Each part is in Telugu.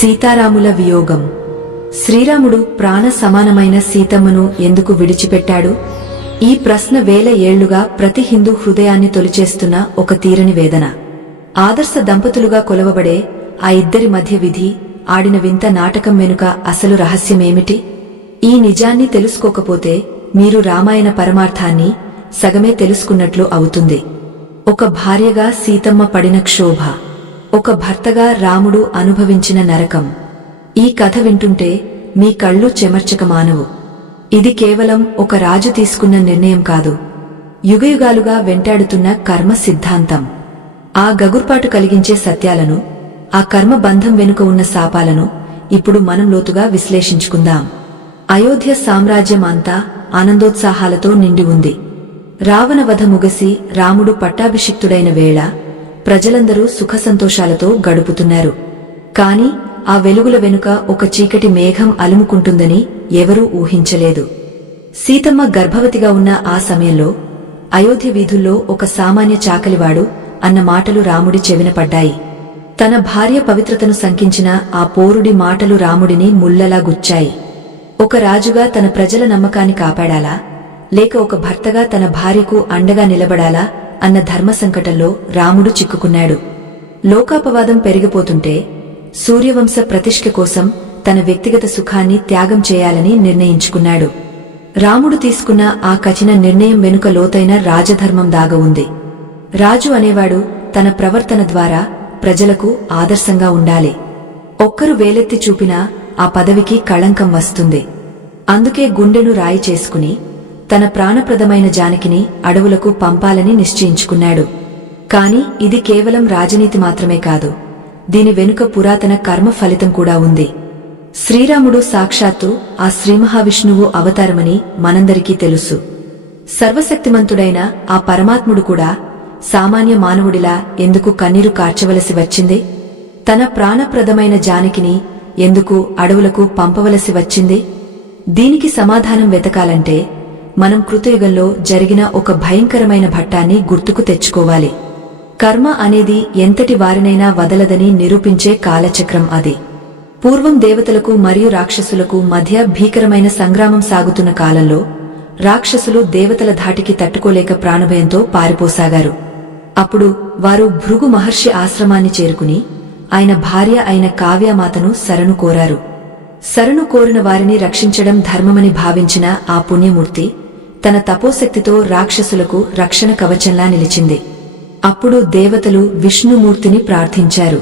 సీతారాముల వియోగం. శ్రీరాముడు ప్రాణ సమానమైన సీతమ్మను ఎందుకు విడిచిపెట్టాడు? ఈ ప్రశ్న వేల ఏళ్లుగా ప్రతి హిందూ హృదయాన్ని తొలిచేస్తున్న ఒక తీరని వేదన. ఆదర్శ దంపతులుగా కొలవబడే ఆ ఇద్దరి మధ్య విధి ఆడిన వింత నాటకం వెనుక అసలు రహస్యమేమిటి? ఈ నిజాన్ని తెలుసుకోకపోతే మీరు రామాయణ పరమార్థాన్ని సగమే తెలుసుకున్నట్లు అవుతుంది. ఒక భార్యగా సీతమ్మ పడిన క్షోభ, ఒక భర్తగా రాముడు అనుభవించిన నరకం. ఈ కథ వింటుంటే మీ కళ్ళు చెమర్చక మానవు. ఇది కేవలం ఒక రాజు తీసుకున్న నిర్ణయం కాదు, యుగయుగాలుగా వెంటాడుతున్న కర్మ సిద్ధాంతం. ఆ గగుర్పాటు కలిగించే సత్యాలను, ఆ కర్మ బంధం వెనుక ఉన్న శాపాలను ఇప్పుడు మనం లోతుగా విశ్లేషించుకుందాం. అయోధ్య సామ్రాజ్యం అంతా ఆనందోత్సాహాలతో నిండి ఉంది. రావణవధ ముగసి రాముడు పట్టాభిషిక్తుడైన వేళ ప్రజలందరూ సుఖసంతోషాలతో గడుపుతున్నారు. కాని ఆ వెలుగుల వెనుక ఒక చీకటి మేఘం అలుముకుంటుందని ఎవరూ ఊహించలేదు. సీతమ్మ గర్భవతిగా ఉన్న ఆ సమయంలో అయోధ్య వీధుల్లో ఒక సామాన్య చాకలివాడు అన్న మాటలు రాముడి చెవిన పడ్డాయి. తన భార్య పవిత్రతను శంకించిన ఆ పోరుడి మాటలు రాముడిని ముళ్లలా గుచ్చాయి. ఒక రాజుగా తన ప్రజల నమ్మకాన్ని కాపాడాలా, లేక ఒక భర్తగా తన భార్యకు అండగా నిలబడాలా అన్న ధర్మ సంకటంలో రాముడు చిక్కుకున్నాడు. లోకాపవాదం పెరిగిపోతుంటే సూర్యవంశ ప్రతిష్ఠ కోసం తన వ్యక్తిగత సుఖాన్ని త్యాగం చేయాలని నిర్ణయించుకున్నాడు. రాముడు తీసుకున్న ఆ కఠిన నిర్ణయం వెనుక లోతైన రాజధర్మం దాగ ఉంది. రాజు అనేవాడు తన ప్రవర్తన ద్వారా ప్రజలకు ఆదర్శంగా ఉండాలి. ఒక్కరు వేలెత్తి చూపినా ఆ పదవికి కళంకం వస్తుంది. అందుకే గుండెను రాయి చేసుకుని తన ప్రాణప్రదమైన జానకిని అడవులకు పంపాలని నిశ్చయించుకున్నాడు. కాని ఇది కేవలం రాజనీతి మాత్రమే కాదు, దీని వెనుక పురాతన కర్మ ఫలితం కూడా ఉంది. శ్రీరాముడు సాక్షాత్తు ఆ శ్రీమహావిష్ణువు అవతారమని మనందరికీ తెలుసు. సర్వశక్తిమంతుడైన ఆ పరమాత్ముడు కూడా సామాన్య మానవుడిలా ఎందుకు కన్నీరు కార్చవలసి వచ్చింది? తన ప్రాణప్రదమైన జానకిని ఎందుకు అడవులకు పంపవలసి వచ్చింది? దీనికి సమాధానం వెతకాలంటే మనం కృతయుగంలో జరిగిన ఒక భయంకరమైన ఘట్టాన్ని గుర్తుకు తెచ్చుకోవాలి. కర్మ అనేది ఎంతటి వారినైనా వదలదని నిరూపించే కాలచక్రం అది. పూర్వం దేవతలకు మరియు రాక్షసులకు మధ్య భీకరమైన సంగ్రామం సాగుతున్న కాలంలో రాక్షసులు దేవతల ధాటికి తట్టుకోలేక ప్రాణభయంతో పారిపోసాగారు. అప్పుడు వారు భృగు మహర్షి ఆశ్రమాన్ని చేరుకుని ఆయన భార్య అయిన కావ్యమాతను శరణు కోరారు. శరణు కోరిన వారిని రక్షించడం ధర్మమని భావించిన ఆ పుణ్యమూర్తి తన తపోశక్తితో రాక్షసులకు రక్షణ కవచంలా నిలిచింది. అప్పుడు దేవతలు విష్ణుమూర్తిని ప్రార్థించారు.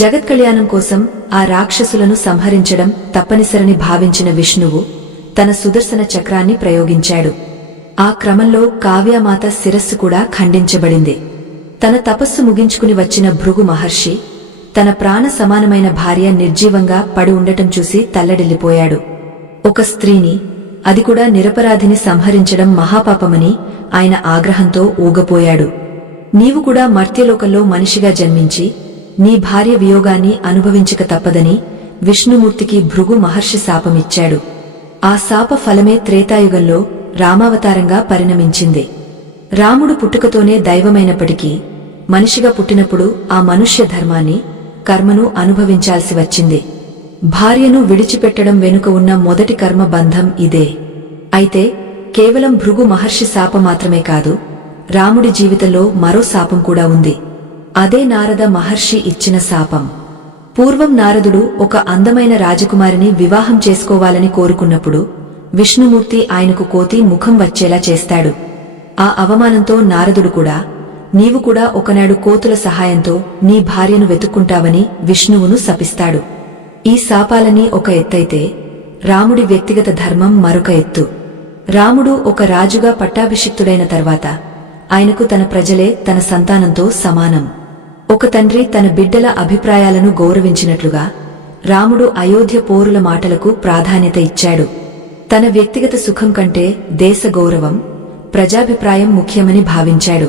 జగత్కళ్యాణం కోసం ఆ రాక్షసులను సంహరించడం తప్పనిసరని భావించిన విష్ణువు తన సుదర్శన చక్రాన్ని ప్రయోగించాడు. ఆ క్రమంలో కావ్యమాత శిరస్సు కూడా ఖండించబడింది. తన తపస్సు ముగించుకుని వచ్చిన భృగు మహర్షి తన ప్రాణ సమానమైన భార్య నిర్జీవంగా పడి ఉండటం చూసి తల్లడిల్లిపోయాడు. ఒక స్త్రీని, అది కూడా నిరపరాధిని సంహరించడం మహాపాపమని ఆయన ఆగ్రహంతో ఊగపోయాడు. నీవు కూడా మర్త్యలోకంలో మనిషిగా జన్మించి నీ భార్య వియోగాన్ని అనుభవించక తప్పదని విష్ణుమూర్తికి భృగు మహర్షి శాపమిచ్చాడు. ఆ శాప ఫలమే త్రేతాయుగంలో రామావతారంగా పరిణమించింది. రాముడు పుట్టుకతోనే దైవమైనప్పటికీ మనిషిగా పుట్టినప్పుడు ఆ మనుష్య ధర్మాన్ని, కర్మను అనుభవించాల్సి వచ్చింది. భార్యను విడిచిపెట్టడం వెనుక ఉన్న మొదటి కర్మ బంధం ఇదే. అయితే కేవలం భృగు మహర్షి శాపం మాత్రమే కాదు, రాముడి జీవితంలో మరో శాపం కూడా ఉంది. అదే నారద మహర్షి ఇచ్చిన శాపం. పూర్వం నారదుడు ఒక అందమైన రాజకుమారిని వివాహం చేసుకోవాలని కోరుకున్నప్పుడు విష్ణుమూర్తి ఆయనకు కోతి ముఖం వచ్చేలా చేస్తాడు. ఆ అవమానంతో నారదుడు కూడా, నీవు కూడా ఒకనాడు కోతుల సహాయంతో నీ భార్యను వెతుక్కుంటావని విష్ణువును శపిస్తాడు. ఈ శాపాలని ఒక ఎత్తైతే రాముడి వ్యక్తిగత ధర్మం మరొక ఎత్తు. రాముడు ఒక రాజుగా పట్టాభిషిక్తుడైన తర్వాత ఆయనకు తన ప్రజలే తన సంతానంతో సమానం. ఒక తండ్రి తన బిడ్డల అభిప్రాయాలను గౌరవించినట్లుగా రాముడు అయోధ్య పోరుల మాటలకు ప్రాధాన్యత ఇచ్చాడు. తన వ్యక్తిగత సుఖం కంటే దేశ గౌరవం, ప్రజాభిప్రాయం ముఖ్యమని భావించాడు.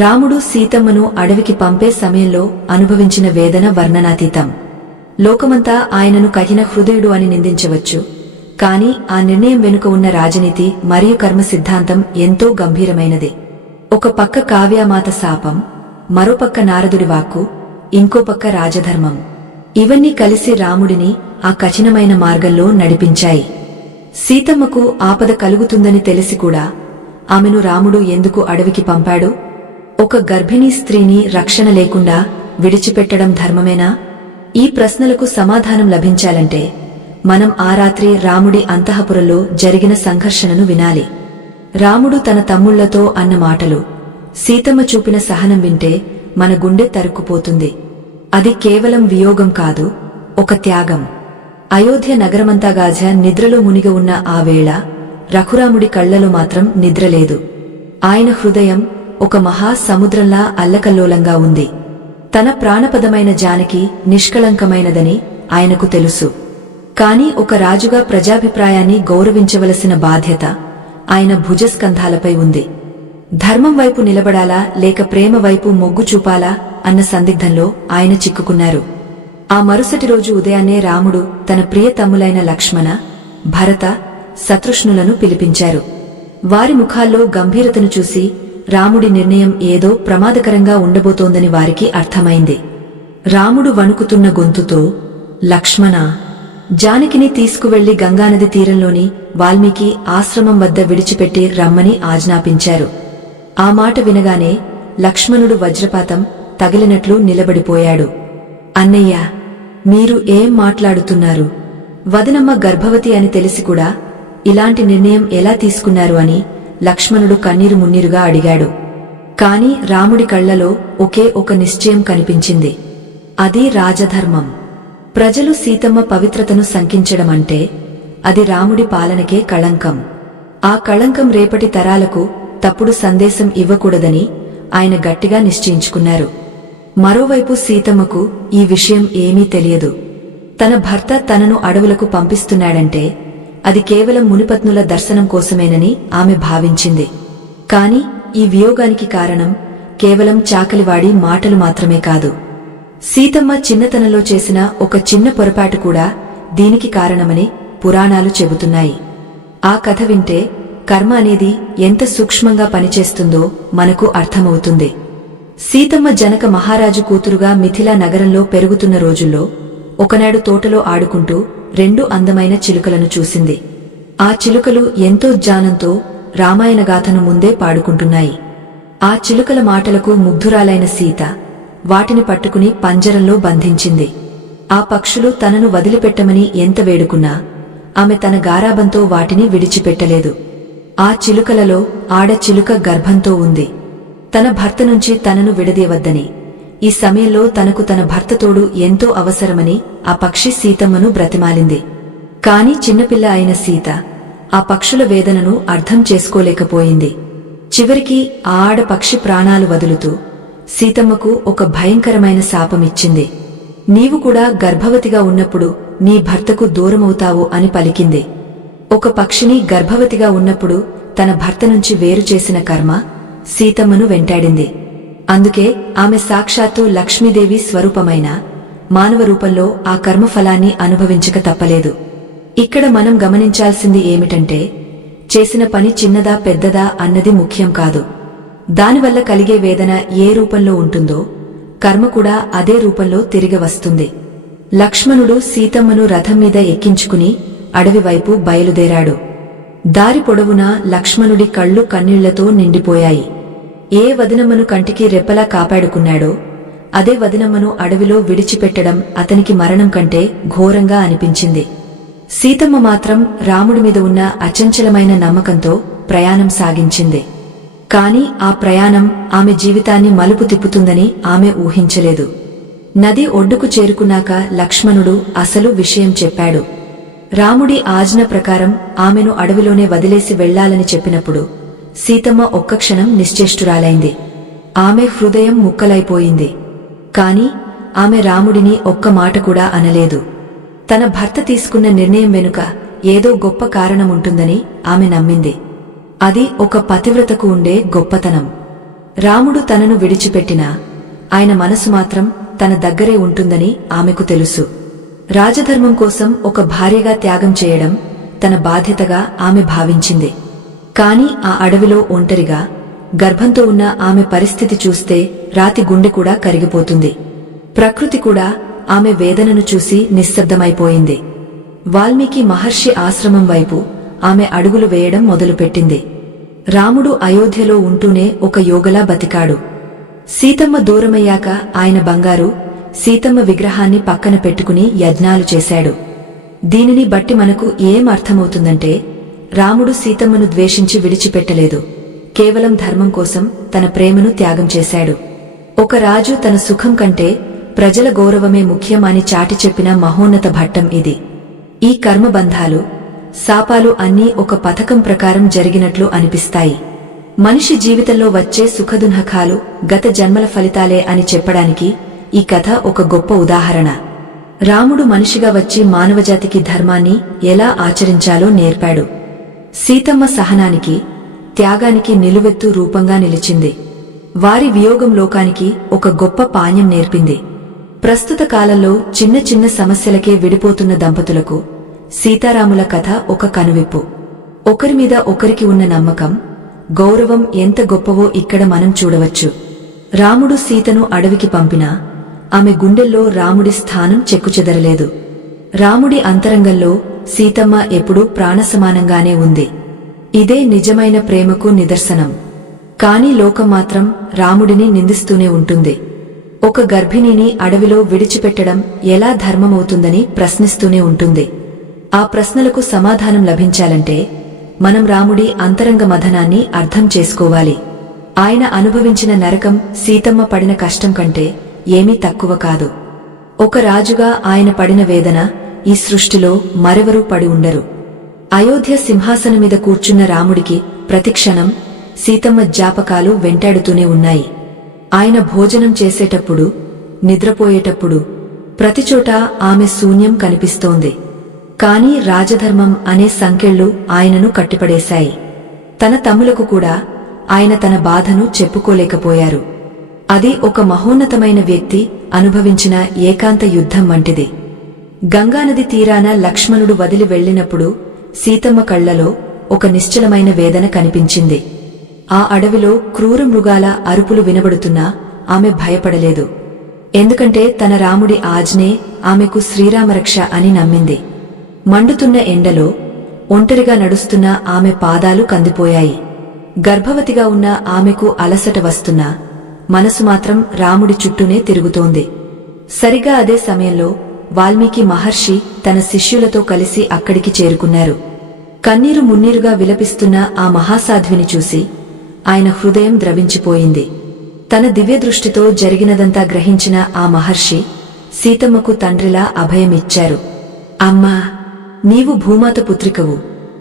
రాముడు సీతమ్మను అడవికి పంపే సమయంలో అనుభవించిన వేదన వర్ణనాతీతం. లోకమంతా ఆయనను కఠిన హృదయుడు అని నిందించవచ్చు, కాని ఆ నిర్ణయం వెనుక ఉన్న రాజనీతి మరియు కర్మ సిద్ధాంతం ఎంతో గంభీరమైనది. ఒక పక్క కావ్యమాత శాపం, మరోపక్క నారదుడి వాక్కు, ఇంకో పక్క రాజధర్మం. ఇవన్నీ కలిసి రాముడిని ఆ కఠినమైన మార్గంలో నడిపించాయి. సీతమ్మకు ఆపద కలుగుతుందని తెలిసి కూడా ఆమెను రాముడు ఎందుకు అడవికి పంపాడు? ఒక గర్భిణీ స్త్రీని రక్షణ లేకుండా విడిచిపెట్టడం ధర్మమేనా? ఈ ప్రశ్నలకు సమాధానం లభించాలంటే మనం ఆ రాత్రి రాముడి అంతఃపురంలో జరిగిన సంఘర్షణను వినాలి. రాముడు తన తమ్ముళ్లతో అన్న మాటలు, సీతమ్మ చూపిన సహనం వింటే మన గుండె తరుక్కుపోతుంది. అది కేవలం వియోగం కాదు, ఒక త్యాగం. అయోధ్య నగరమంతా గాజ నిద్రలో మునిగి ఉన్న ఆ వేళ రఘురాముడి కళ్లలో మాత్రం నిద్రలేదు. ఆయన హృదయం ఒక మహా సముద్రంలా అల్లకల్లోలంగా ఉంది. తన ప్రాణపదమైన జానకి నిష్కళంకమైనదని ఆయనకు తెలుసు. కాని ఒక రాజుగా ప్రజాభిప్రాయాన్ని గౌరవించవలసిన బాధ్యత ఆయన భుజస్కంధాలపై ఉంది. ధర్మం వైపు నిలబడాలా లేక ప్రేమ వైపు మొగ్గు చూపాలా అన్న సందిగ్ధంలో ఆయన చిక్కుకున్నారు. ఆ మరుసటి రోజు ఉదయాన్నే రాముడు తన ప్రియ తమ్ములైన లక్ష్మణ, భరత, శత్రుఘ్నులను పిలిపించారు. వారి ముఖాల్లో గంభీరతను చూసి రాముడి నిర్ణయం ఏదో ప్రమాదకరంగా ఉండబోతోందని వారికి అర్థమైంది. రాముడు వణుకుతున్న గొంతుతో, లక్ష్మణా, జానకిని తీసుకువెళ్లి గంగానది తీరంలోని వాల్మీకి ఆశ్రమం వద్ద విడిచిపెట్టి రమ్మని ఆజ్ఞాపించారు. ఆ మాట వినగానే లక్ష్మణుడు వజ్రపాతం తగిలినట్లు నిలబడిపోయాడు. అన్నయ్యా, మీరు ఏం మాట్లాడుతున్నారు? వదనమ్మ గర్భవతి అని తెలిసి కూడా ఇలాంటి నిర్ణయం ఎలా తీసుకున్నారు అని లక్ష్మణుడు కన్నీరు మున్నీరుగా అడిగాడు. కాని రాముడి కళ్లలో ఒకే ఒక నిశ్చయం కనిపించింది. అది రాజధర్మం. ప్రజలు సీతమ్మ పవిత్రతను శంకించడమంటే అది రాముడి పాలనకే కళంకం. ఆ కళంకం రేపటి తరాలకు తప్పుడు సందేశం ఇవ్వకూడదని ఆయన గట్టిగా నిశ్చయించుకున్నారు. మరోవైపు సీతమ్మకు ఈ విషయం ఏమీ తెలియదు. తన భర్త తనను అడవులకు పంపిస్తున్నాడంటే అది కేవలం మునిపత్నుల దర్శనం కోసమేనని ఆమె భావించింది. కాని ఈ వియోగానికి కారణం కేవలం చాకలివాడి మాటలు మాత్రమే కాదు. సీతమ్మ చిన్నతనంలో చేసిన ఒక చిన్న పొరపాటు కూడా దీనికి కారణమని పురాణాలు చెబుతున్నాయి. ఆ కథ వింటే కర్మ అనేది ఎంత సూక్ష్మంగా పనిచేస్తుందో మనకు అర్థమవుతుంది. సీతమ్మ జనక మహారాజు కూతురుగా మిథిలా నగరంలో పెరుగుతున్న రోజుల్లో ఒకనాడు తోటలో ఆడుకుంటూ 2 అందమైన చిలుకలను చూసింది. ఆ చిలుకలు ఎంతో జ్ఞానంతో రామాయణగాథను ముందే పాడుకుంటున్నాయి. ఆ చిలుకల మాటలకు ముగ్ధురాలైన సీత వాటిని పట్టుకుని పంజరంలో బంధించింది. ఆ పక్షులు తనను వదిలిపెట్టమని ఎంత వేడుకున్నా ఆమె తన గారాబంతో వాటిని విడిచిపెట్టలేదు. ఆ చిలుకలలో ఆడ చిలుక గర్భంతో ఉంది. తన భర్త నుంచి తనను విడదీయవద్దని, ఈ సమయంలో తనకు తన భర్త తోడు ఎంతో అవసరమని ఆ పక్షి సీతమ్మను బ్రతిమాలింది. కాని చిన్నపిల్ల అయిన సీత ఆ పక్షుల వేదనను అర్థం చేసుకోలేకపోయింది. చివరికి ఆ ఆడపక్షి ప్రాణాలు వదులుతూ సీతమ్మకు ఒక భయంకరమైన శాపమిచ్చింది. నీవు కూడా గర్భవతిగా ఉన్నప్పుడు నీ భర్తకు దూరమవుతావు అని పలికింది. ఒక పక్షిని గర్భవతిగా ఉన్నప్పుడు తన భర్త నుంచి వేరు చేసిన కర్మ సీతమ్మను వెంటాడింది. అందుకే ఆమె సాక్షాత్తు లక్ష్మీదేవి స్వరూపమైన మానవ రూపంలో ఆ కర్మఫలాన్ని అనుభవించక తప్పలేదు. ఇక్కడ మనం గమనించాల్సింది ఏమిటంటే చేసిన పని చిన్నదా పెద్దదా అన్నది ముఖ్యం కాదు. దానివల్ల కలిగే వేదన ఏ రూపంలో ఉంటుందో కర్మ కూడా అదే రూపంలో తిరిగి వస్తుంది. లక్ష్మణుడు సీతమ్మను రథం మీద ఎక్కించుకుని అడవి వైపు బయలుదేరాడు. దారి పొడవునా లక్ష్మణుడి కళ్ళు కన్నీళ్లతో నిండిపోయాయి. ఏ వదినమ్మను కంటికి రెప్పలా కాపాడుకున్నాడో అదే వదినమ్మను అడవిలో విడిచిపెట్టడం అతనికి మరణం కంటే ఘోరంగా అనిపించింది. సీతమ్మ మాత్రం రాముడి మీద ఉన్న అచంచలమైన నమ్మకంతో ప్రయాణం సాగించింది. కాని ఆ ప్రయాణం ఆమె జీవితాన్ని మలుపు తిప్పుతుందని ఆమె ఊహించలేదు. నది ఒడ్డుకు చేరుకున్నాక లక్ష్మణుడు అసలు విషయం చెప్పాడు. రాముడి ఆజ్ఞ ప్రకారం ఆమెను అడవిలోనే వదిలేసి వెళ్లాలని చెప్పినప్పుడు సీతమ్మ ఒక్క క్షణం నిశ్చేష్టురాలైంది. ఆమె హృదయం ముక్కలైపోయింది. కాని ఆమె రాముడిని ఒక్క మాట కూడా అనలేదు. తన భర్త తీసుకున్న నిర్ణయం వెనుక ఏదో గొప్ప కారణముంటుందని ఆమె నమ్మింది. అది ఒక పతివ్రతకు ఉండే గొప్పతనం. రాముడు తనను విడిచిపెట్టినా ఆయన మనసు మాత్రం తన దగ్గరే ఉంటుందని ఆమెకు తెలుసు. రాజధర్మం కోసం ఒక భార్యగా త్యాగం చేయడం తన బాధ్యతగా ఆమె భావించింది. కాని ఆ అడవిలో ఒంటరిగా గర్భంతో ఉన్న ఆమె పరిస్థితి చూస్తే రాతి గుండె కూడా కరిగిపోతుంది. ప్రకృతి కూడా ఆమె వేదనను చూసి నిశ్శబ్దమైపోయింది. వాల్మీకి మహర్షి ఆశ్రమం వైపు ఆమె అడుగులు వేయడం మొదలుపెట్టింది. రాముడు అయోధ్యలో ఉంటూనే ఒక యోగలా బతికాడు. సీతమ్మ దూరమయ్యాక ఆయన బంగారు సీతమ్మ విగ్రహాన్ని పక్కన పెట్టుకుని యజ్ఞాలు చేశాడు. దీనిని బట్టి మనకు ఏం అర్థమవుతుందంటే, రాముడు సీతమ్మను ద్వేషించి విడిచిపెట్టలేదు, కేవలం ధర్మం కోసం తన ప్రేమను త్యాగం చేశాడు. ఒక రాజు తన సుఖం కంటే ప్రజల గౌరవమే ముఖ్యం అని చాటి చెప్పిన మహోన్నత ఘట్టం ఇది. ఈ కర్మబంధాలు, శాపాలు అన్నీ ఒక పథకం ప్రకారం జరిగినట్లు అనిపిస్తాయి. మనిషి జీవితంలో వచ్చే సుఖదుఃఖాలు గత జన్మల ఫలితాలే అని చెప్పడానికి ఈ కథ ఒక గొప్ప ఉదాహరణ. రాముడు మనిషిగా వచ్చి మానవజాతికి ధర్మాన్ని ఎలా ఆచరించాలో నేర్పాడు. సీతమ్మ సహనానికి, త్యాగానికి నిలువెత్తు రూపంగా నిలిచింది. వారి వియోగం లోకానికి ఒక గొప్ప పాఠం నేర్పింది. ప్రస్తుత కాలంలో చిన్న చిన్న సమస్యలకే విడిపోతున్న దంపతులకు సీతారాముల కథ ఒక కనువిప్పు. ఒకరి మీద ఒకరికి ఉన్న నమ్మకం, గౌరవం ఎంత గొప్పవో ఇక్కడ మనం చూడవచ్చు. రాముడు సీతను అడవికి పంపినా ఆమె గుండెల్లో రాముడి స్థానం చెక్కుచెదరలేదు. రాముడి అంతరంగంలో సీతమ్మ ఎప్పుడూ ప్రాణసమానంగానే ఉంది. ఇదే నిజమైన ప్రేమకు నిదర్శనం. కాని లోకం మాత్రం రాముడిని నిందిస్తూనే ఉంటుంది. ఒక గర్భిణిని అడవిలో విడిచిపెట్టడం ఎలా ధర్మమవుతుందని ప్రశ్నిస్తూనే ఉంటుంది. ఆ ప్రశ్నలకు సమాధానం లభించాలంటే మనం రాముడి అంతరంగ మథనాన్ని అర్థం చేసుకోవాలి. ఆయన అనుభవించిన నరకం సీతమ్మ పడిన కష్టం కంటే ఏమీ తక్కువ కాదు. ఒక రాజుగా ఆయన పడిన వేదన ఈ సృష్టిలో మరెవరూ పడి ఉండరు. అయోధ్య సింహాసనం మీద కూర్చున్న రాముడికి ప్రతిక్షణం సీతమ్మ జ్ఞాపకాలు వెంటాడుతూనే ఉన్నాయి. ఆయన భోజనం చేసేటప్పుడు, నిద్రపోయేటప్పుడు ప్రతిచోటా ఆమె శూన్యం కనిపిస్తోంది. కాని రాజధర్మం అనే సంకెళ్ళు ఆయనను కట్టిపడేశాయి. తన తమ్ములకు కూడా ఆయన తన బాధను చెప్పుకోలేకపోయారు. అది ఒక మహోన్నతమైన వ్యక్తి అనుభవించిన ఏకాంత యుద్ధం వంటిది. గంగానది తీరాన లక్ష్మణుడు వదిలి వెళ్లినప్పుడు సీతమ్మ కళ్లలో ఒక నిశ్చలమైన వేదన కనిపించింది. ఆ అడవిలో క్రూర మృగాల అరుపులు వినబడుతున్నా ఆమె భయపడలేదు. ఎందుకంటే తన రాముడి ఆజ్ఞే ఆమెకు శ్రీరామరక్ష అని నమ్మింది. మండుతున్న ఎండలో ఒంటరిగా నడుస్తున్న ఆమె పాదాలు కందిపోయాయి. గర్భవతిగా ఉన్న ఆమెకు అలసట వస్తున్నా మనసు మాత్రం రాముడి చుట్టూనే తిరుగుతోంది. సరిగా అదే సమయంలో వాల్మీకి మహర్షి తన శిష్యులతో కలిసి అక్కడికి చేరుకున్నారు. కన్నీరు మున్నీరుగా విలపిస్తున్న ఆ మహాసాధ్విని చూసి ఆయన హృదయం ద్రవించిపోయింది. తన దివ్యదృష్టితో జరిగినదంతా గ్రహించిన ఆ మహర్షి సీతమ్మకు తండ్రిలా అభయమిచ్చారు. అమ్మా, నీవు భూమాత పుత్రికవు,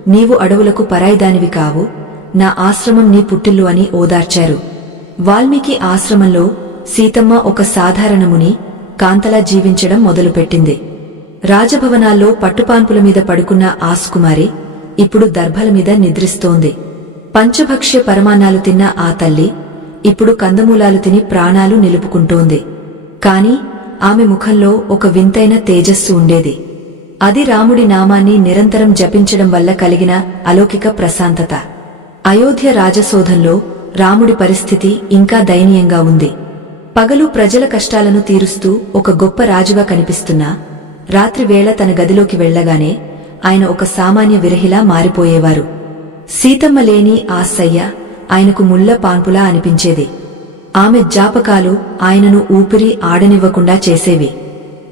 నీవు అడవులకు పరాయిదానివి కావు, నా ఆశ్రమం నీ పుట్టిల్లు అని ఓదార్చారు. వాల్మీకి ఆశ్రమంలో సీతమ్మ ఒక సాధారణ ముని కాంతలా జీవించడం మొదలుపెట్టింది. రాజభవనాల్లో పట్టుపాన్పుల మీద పడుకున్న ఆసుకుమారి ఇప్పుడు దర్భల మీద నిద్రిస్తోంది. పంచభక్ష్య పరమాన్నాలు తిన్న ఆ తల్లి ఇప్పుడు కందమూలాలు తిని ప్రాణాలు నిలుపుకుంటోంది. కాని ఆమె ముఖంలో ఒక వింతైన తేజస్సు ఉండేది. అది రాముడి నామాన్ని నిరంతరం జపించడం వల్ల కలిగిన అలౌకిక ప్రశాంతత. అయోధ్య రాజసోధంలో రాముడి పరిస్థితి ఇంకా దయనీయంగా ఉంది. పగలు ప్రజల కష్టాలను తీరుస్తూ ఒక గొప్ప రాజుగా కనిపిస్తున్నా రాత్రివేళ తన గదిలోకి వెళ్లగానే ఆయన ఒక సామాన్య విరహిలా మారిపోయేవారు. సీతమ్మ లేని ఆ సయ్య ఆయనకు ముళ్ల పాన్పులా అనిపించేది. ఆమె జ్ఞాపకాలు ఆయనను ఊపిరి ఆడనివ్వకుండా చేసేవి.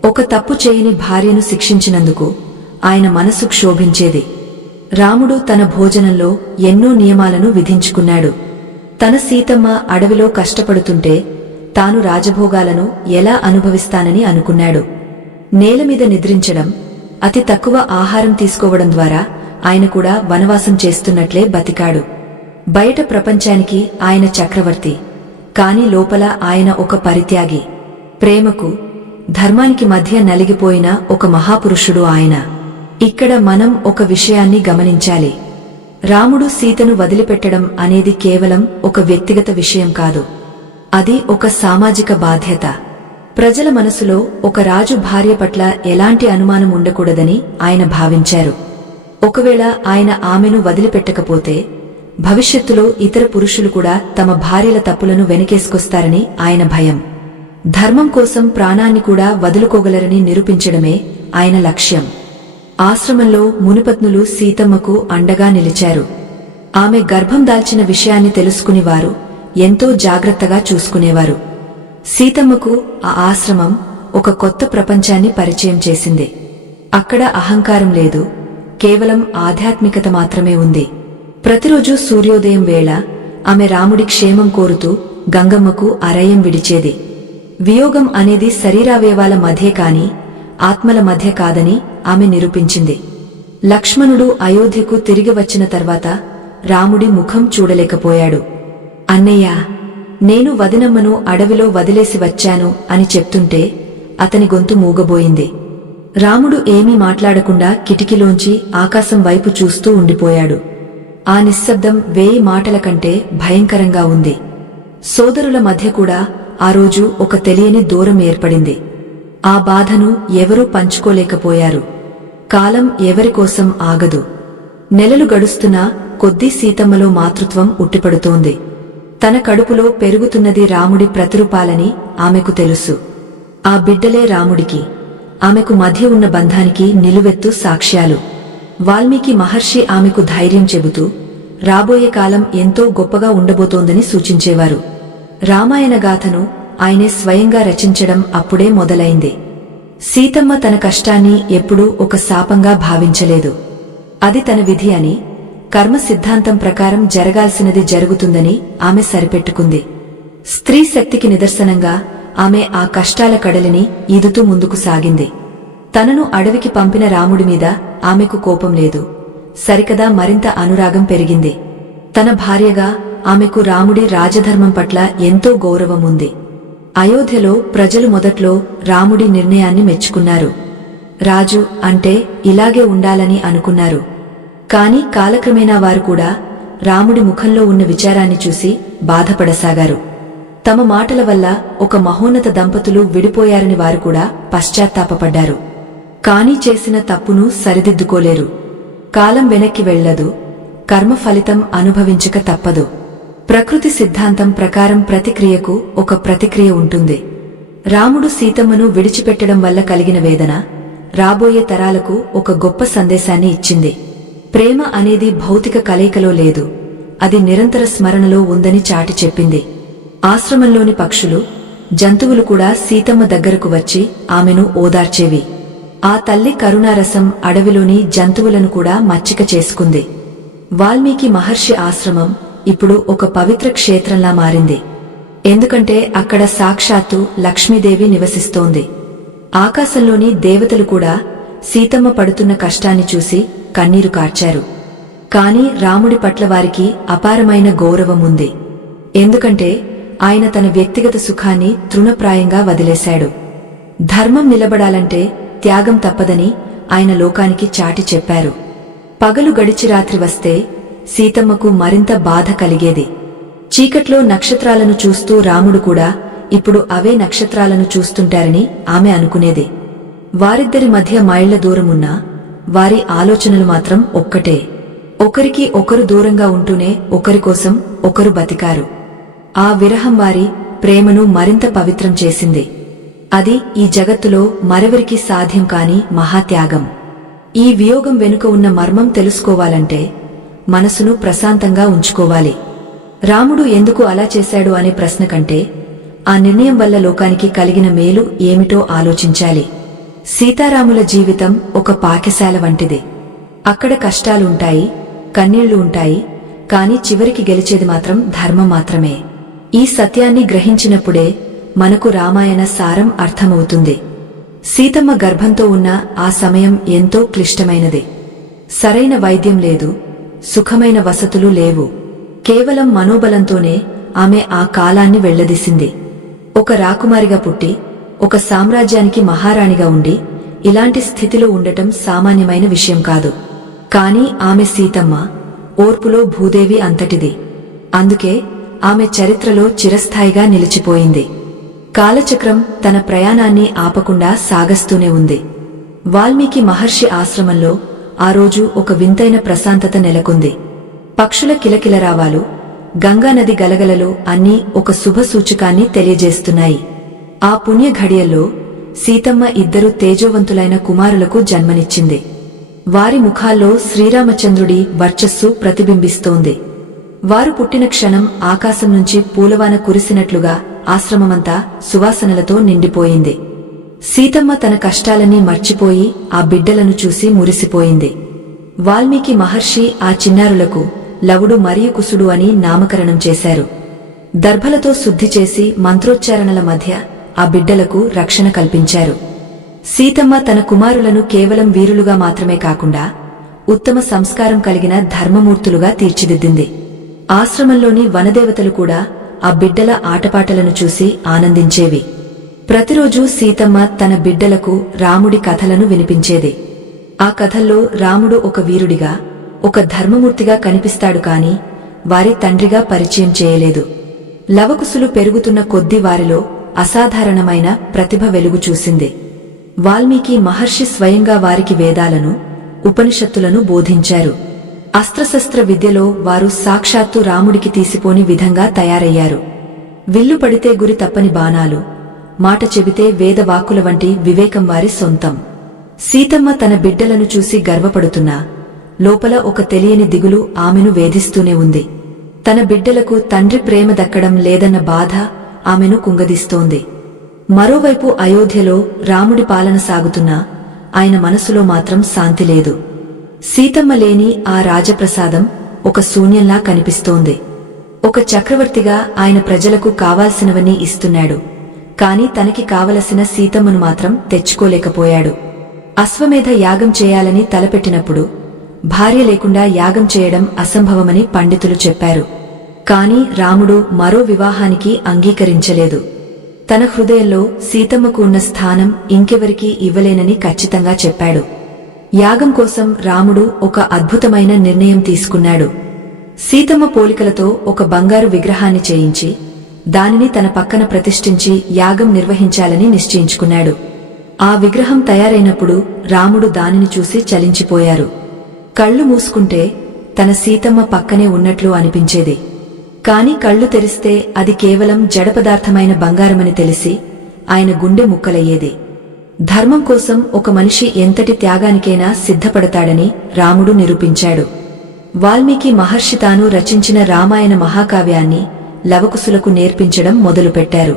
ఒక తప్పు చేయని భార్యను శిక్షించినందుకు ఆయన మనసు క్షోభించేది. రాముడు తన భోజనంలో ఎన్నో నియమాలను విధించుకున్నాడు. తన సీతమ్మ అడవిలో కష్టపడుతుంటే తాను రాజభోగాలను ఎలా అనుభవిస్తానని అనుకున్నాడు. నేలమీద నిద్రించడం, అతి తక్కువ ఆహారం తీసుకోవడం ద్వారా ఆయన కూడా వనవాసం చేస్తున్నట్లే బతికాడు. బయట ప్రపంచానికి ఆయన చక్రవర్తి, కాని లోపల ఆయన ఒక పరిత్యాగి. ప్రేమకు, ధర్మానికి మధ్య నలిగిపోయిన ఒక మహాపురుషుడు ఆయన. ఇక్కడ మనం ఒక విషయాన్ని గమనించాలి. రాముడు సీతను వదిలిపెట్టడం అనేది కేవలం ఒక వ్యక్తిగత విషయం కాదు. అది ఒక సామాజిక బాధ్యత. ప్రజల మనసులో ఒక రాజు భార్య పట్ల ఎలాంటి అనుమానం ఉండకూడదని ఆయన భావించారు. ఒకవేళ ఆయన ఆమెను వదిలిపెట్టకపోతే భవిష్యత్తులో ఇతర పురుషులు కూడా తమ భార్యల తప్పులను వెనకేసుకొస్తారని ఆయన భయం. ధర్మం కోసం ప్రాణాన్ని కూడా వదులుకోగలరని నిరూపించడమే ఆయన లక్ష్యం. ఆశ్రమంలో మునిపత్నులు సీతమ్మకు అండగా నిలిచారు. ఆమె గర్భం దాల్చిన విషయాన్ని తెలుసుకుని వారు ఎంతో జాగ్రత్తగా చూసుకునేవారు. సీతమ్మకు ఆ ఆశ్రమం ఒక కొత్త ప్రపంచాన్ని పరిచయం చేసింది. అక్కడ అహంకారం లేదు, కేవలం ఆధ్యాత్మికత మాత్రమే ఉంది. ప్రతిరోజు సూర్యోదయం వేళ ఆమె రాముడి క్షేమం కోరుతూ గంగమ్మకు అరయం విడిచేది. వియోగం అనేది శరీరావయవాల మధ్య కాని ఆత్మల మధ్య కాదని ఆమె నిరూపించింది. లక్ష్మణుడు అయోధ్యకు తిరిగి వచ్చిన తర్వాత రాముడి ముఖం చూడలేకపోయాడు. అన్నయ్యా, నేను వదినమ్మను అడవిలో వదిలేసి వచ్చాను అని చెప్తుంటే అతని గొంతు మూగబోయింది. రాముడు ఏమీ మాట్లాడకుండా కిటికీలోంచి ఆకాశం వైపు చూస్తూ ఉండిపోయాడు. ఆ నిశ్శబ్దం 1000 మాటల కంటే భయంకరంగా ఉంది. సోదరుల మధ్య కూడా ఆ రోజు ఒక తెలియని దూరం ఏర్పడింది. ఆ బాధను ఎవరూ పంచుకోలేకపోయారు. కాలం ఎవరికోసం ఆగదు. నెలలు గడుస్తున్నా కొద్దీ సీతమ్మలో మాతృత్వం ఉట్టిపడుతోంది. తన కడుపులో పెరుగుతున్నది రాముడి ప్రతిరూపాలని ఆమెకు తెలుసు. ఆ బిడ్డలే రాముడికి, ఆమెకు మధ్య ఉన్న బంధానికి నిలువెత్తు సాక్ష్యాలు. వాల్మీకి మహర్షి ఆమెకు ధైర్యం చెబుతూ రాబోయే కాలం ఎంతో గొప్పగా ఉండబోతోందని సూచించేవారు. రామాయణ గాథను ఆయనే స్వయంగా రచించడం అప్పుడే మొదలైంది. సీతమ్మ తన కష్టాన్ని ఎప్పుడూ ఒక శాపంగా భావించలేదు. అది తన విధి అని, కర్మ సిద్ధాంతం ప్రకారం జరగాల్సినది జరుగుతుందని ఆమె సరిపెట్టుకుంది. స్త్రీ శక్తికి నిదర్శనంగా ఆమె ఆ కష్టాల కడలిని ఈదుతూ ముందుకు సాగింది. తనను అడవికి పంపిన రాముడి మీద ఆమెకు కోపం లేదు, సరికదా మరింత అనురాగం పెరిగింది. తన భార్యగా ఆమెకు రాముడి రాజధర్మం పట్ల ఎంతో గౌరవం ఉంది. అయోధ్యలో ప్రజలు మొదట్లో రాముడి నిర్ణయాన్ని మెచ్చుకున్నారు. రాజు అంటే ఇలాగే ఉండాలని అనుకున్నారు. కాని కాలక్రమేణా వారు కూడా రాముడి ముఖంలో ఉన్న విచారాన్ని చూసి బాధపడసాగారు. తమ మాటల వల్ల ఒక మహోన్నత దంపతులు విడిపోయారని వారు కూడా పశ్చాత్తాపపడ్డారు. కాని చేసిన తప్పును సరిదిద్దుకోలేరు. కాలం వెనక్కి వెళ్లదు, కర్మ ఫలితం అనుభవించక తప్పదు. ప్రకృతి సిద్ధాంతం ప్రకారం ప్రతిక్రియకు ఒక ప్రతిక్రియ ఉంటుంది. రాముడు సీతమ్మను విడిచిపెట్టడం వల్ల కలిగిన వేదన రాబోయే తరాలకు ఒక గొప్ప సందేశాన్ని ఇచ్చింది. ప్రేమ అనేది భౌతిక కలయికలో లేదు, అది నిరంతర స్మరణలో ఉందని చాటి చెప్పింది. ఆశ్రమంలోని పక్షులు, జంతువులు కూడా సీతమ్మ దగ్గరకు వచ్చి ఆమెను ఓదార్చేవి. ఆ తల్లి కరుణారసం అడవిలోని జంతువులను కూడా మచ్చిక చేసుకుంది. వాల్మీకి మహర్షి ఆశ్రమం ఇప్పుడు ఒక పవిత్ర క్షేత్రంలా మారింది. ఎందుకంటే అక్కడ సాక్షాత్తు లక్ష్మీదేవి నివసిస్తోంది. ఆకాశంలోని దేవతలు కూడా సీతమ్మ పడుతున్న కష్టాన్ని చూసి కన్నీరు కార్చారు. కాని రాముడి పట్ల వారికి అపారమైన గౌరవం ఉంది. ఎందుకంటే ఆయన తన వ్యక్తిగత సుఖాన్ని తృణప్రాయంగా వదిలేశాడు. ధర్మం నిలబడాలంటే త్యాగం తప్పదని ఆయన లోకానికి చాటి చెప్పారు. పగలు గడిచి రాత్రి వస్తే సీతమ్మకు మరింత బాధ కలిగేది. చీకట్లో నక్షత్రాలను చూస్తూ రాముడు కూడా ఇప్పుడు అవే నక్షత్రాలను చూస్తుంటారని ఆమె అనుకునేది. వారిద్దరి మధ్య మైళ్ల దూరమున్నా వారి ఆలోచనలు మాత్రం ఒక్కటే. ఒకరికి ఒకరు దూరంగా ఉంటూనే ఒకరికోసం ఒకరు బతికారు. ఆ విరహం వారి ప్రేమను మరింత పవిత్రం చేసింది. అది ఈ జగత్తులో మరెవరికి సాధ్యం కాని మహాత్యాగం. ఈ వియోగం వెనుక ఉన్న మర్మం తెలుసుకోవాలంటే మనసును ప్రశాంతంగా ఉంచుకోవాలి. రాముడు ఎందుకు అలా చేశాడు అనే ప్రశ్న కంటే ఆ నిర్ణయం వల్ల లోకానికి కలిగిన మేలు ఏమిటో ఆలోచించాలి. సీతారాముల జీవితం ఒక పాఠశాల వంటిది. అక్కడ కష్టాలుంటాయి, కన్నీళ్లు ఉంటాయి, కాని చివరికి గెలిచేది మాత్రం ధర్మం మాత్రమే. ఈ సత్యాన్ని గ్రహించినప్పుడే మనకు రామాయణ సారం అర్థమవుతుంది. సీతమ్మ గర్భంతో ఉన్న ఆ సమయం ఎంతో క్లిష్టమైనది. సరైన వైద్యం లేదు, సుఖమైన వసతులు లేవు. కేవలం మనోబలంతోనే ఆమె ఆ కాలాన్ని వెళ్లదీసింది. ఒక రాకుమారిగా పుట్టి ఒక సామ్రాజ్యానికి మహారాణిగా ఉండి ఇలాంటి స్థితిలో ఉండటం సామాన్యమైన విషయం కాదు. కాని ఆమె సీతమ్మ ఓర్పులో భూదేవి అంతటిది. అందుకే ఆమె చరిత్రలో చిరస్థాయిగా నిలిచిపోయింది. కాలచక్రం తన ప్రయాణాన్ని ఆపకుండా సాగస్తూనే ఉంది. వాల్మీకి మహర్షి ఆశ్రమంలో ఆ రోజు ఒక వింతైన ప్రశాంతత నెలకొంది. పక్షుల కిలకిలరావాలు, గంగానది గలగలలు అన్నీ ఒక శుభ సూచకాన్ని తెలియజేస్తున్నాయి. ఆ పుణ్య ఘడియల్లో సీతమ్మ ఇద్దరు తేజోవంతులైన కుమారులకు జన్మనిచ్చింది. వారి ముఖాల్లో శ్రీరామచంద్రుడి వర్చస్సు ప్రతిబింబిస్తోంది. వారు పుట్టిన క్షణం ఆకాశం నుంచి పూలవాన కురిసినట్లుగా ఆశ్రమమంతా సువాసనలతో నిండిపోయింది. సీతమ్మ తన కష్టాలన్నీ మర్చిపోయి ఆ బిడ్డలను చూసి మురిసిపోయింది. వాల్మీకి మహర్షి ఆ చిన్నారులకు లవుడు మరియు కుసుడు అని నామకరణం చేశారు. దర్భలతో శుద్ధి చేసి మంత్రోచ్చారణల మధ్య ఆ బిడ్డలకు రక్షణ కల్పించారు. సీతమ్మ తన కుమారులను కేవలం వీరులుగా మాత్రమే కాకుండా ఉత్తమ సంస్కారం కలిగిన ధర్మమూర్తులుగా తీర్చిదిద్దింది. ఆశ్రమంలోని వనదేవతలు కూడా ఆ బిడ్డల ఆటపాటలను చూసి ఆనందించేవి. ప్రతిరోజూ సీతమ్మ తన బిడ్డలకు రాముడి కథలను వినిపించేది. ఆ కథల్లో రాముడు ఒక వీరుడిగా, ఒక ధర్మమూర్తిగా కనిపిస్తాడు కాని వారి తండ్రిగా పరిచయం చేయలేదు. లవకుశులు పెరుగుతున్న కొద్దీ వారిలో అసాధారణమైన ప్రతిభ వెలుగు చూసింది. వాల్మీకి మహర్షి స్వయంగా వారికి వేదాలను, ఉపనిషత్తులను బోధించారు. అస్త్రశస్త్ర విద్యలో వారు సాక్షాత్తు రాముడికి తీసిపోని విధంగా తయారయ్యారు. విల్లు పడితే గురి తప్పని బాణాలు, మాట చెబితే వేదవాక్కుల వంటి వివేకం వారి సొంతం. సీతమ్మ తన బిడ్డలను చూసి గర్వపడుతున్నా లోపల ఒక తెలియని దిగులు ఆమెను వేధిస్తూనే ఉంది. తన బిడ్డలకు తండ్రి ప్రేమ దక్కడం లేదన్న బాధ ఆమెను కుంగదీస్తోంది. మరోవైపు అయోధ్యలో రాముడి పాలన సాగుతున్నా ఆయన మనసులో మాత్రం శాంతి లేదు. సీతమ్మ లేని ఆ రాజప్రసాదం ఒక శూన్యంలా కనిపిస్తోంది. ఒక చక్రవర్తిగా ఆయన ప్రజలకు కావాల్సినవన్నీ ఇస్తున్నాడు, కాని తనకి కావలసిన సీతమ్మను మాత్రం తెచ్చుకోలేకపోయాడు. అశ్వమేధ యాగం చేయాలని తలపెట్టినప్పుడు భార్య లేకుండా యాగం చేయడం అసంభవమని పండితులు చెప్పారు. కాని రాముడు మరో వివాహానికి అంగీకరించలేదు. తన హృదయంలో సీతమ్మకు ఉన్న స్థానం ఇంకెవరికీ ఇవ్వలేనని ఖచ్చితంగా చెప్పాడు. యాగం కోసం రాముడు ఒక అద్భుతమైన నిర్ణయం తీసుకున్నాడు. సీతమ్మ పోలికలతో ఒక బంగారు విగ్రహాన్ని చేయించి దానిని తన పక్కన ప్రతిష్ఠించి యాగం నిర్వహించాలని నిశ్చయించుకున్నాడు. ఆ విగ్రహం తయారైనప్పుడు రాముడు దానిని చూసి చలించిపోయారు. కళ్ళు మూసుకుంటే తన సీతమ్మ పక్కనే ఉన్నట్లు అనిపించేది. కాని కళ్ళు తెరిస్తే అది కేవలం జడపదార్థమైన బంగారమని తెలిసి ఆయన గుండె ముక్కలయ్యేది. ధర్మం కోసం ఒక మనిషి ఎంతటి త్యాగానికైనా సిద్ధపడతాడని రాముడు నిరూపించాడు. వాల్మీకి మహర్షి తాను రచించిన రామాయణ మహాకావ్యాన్ని లవకుశులకు నేర్పించడం మొదలుపెట్టారు.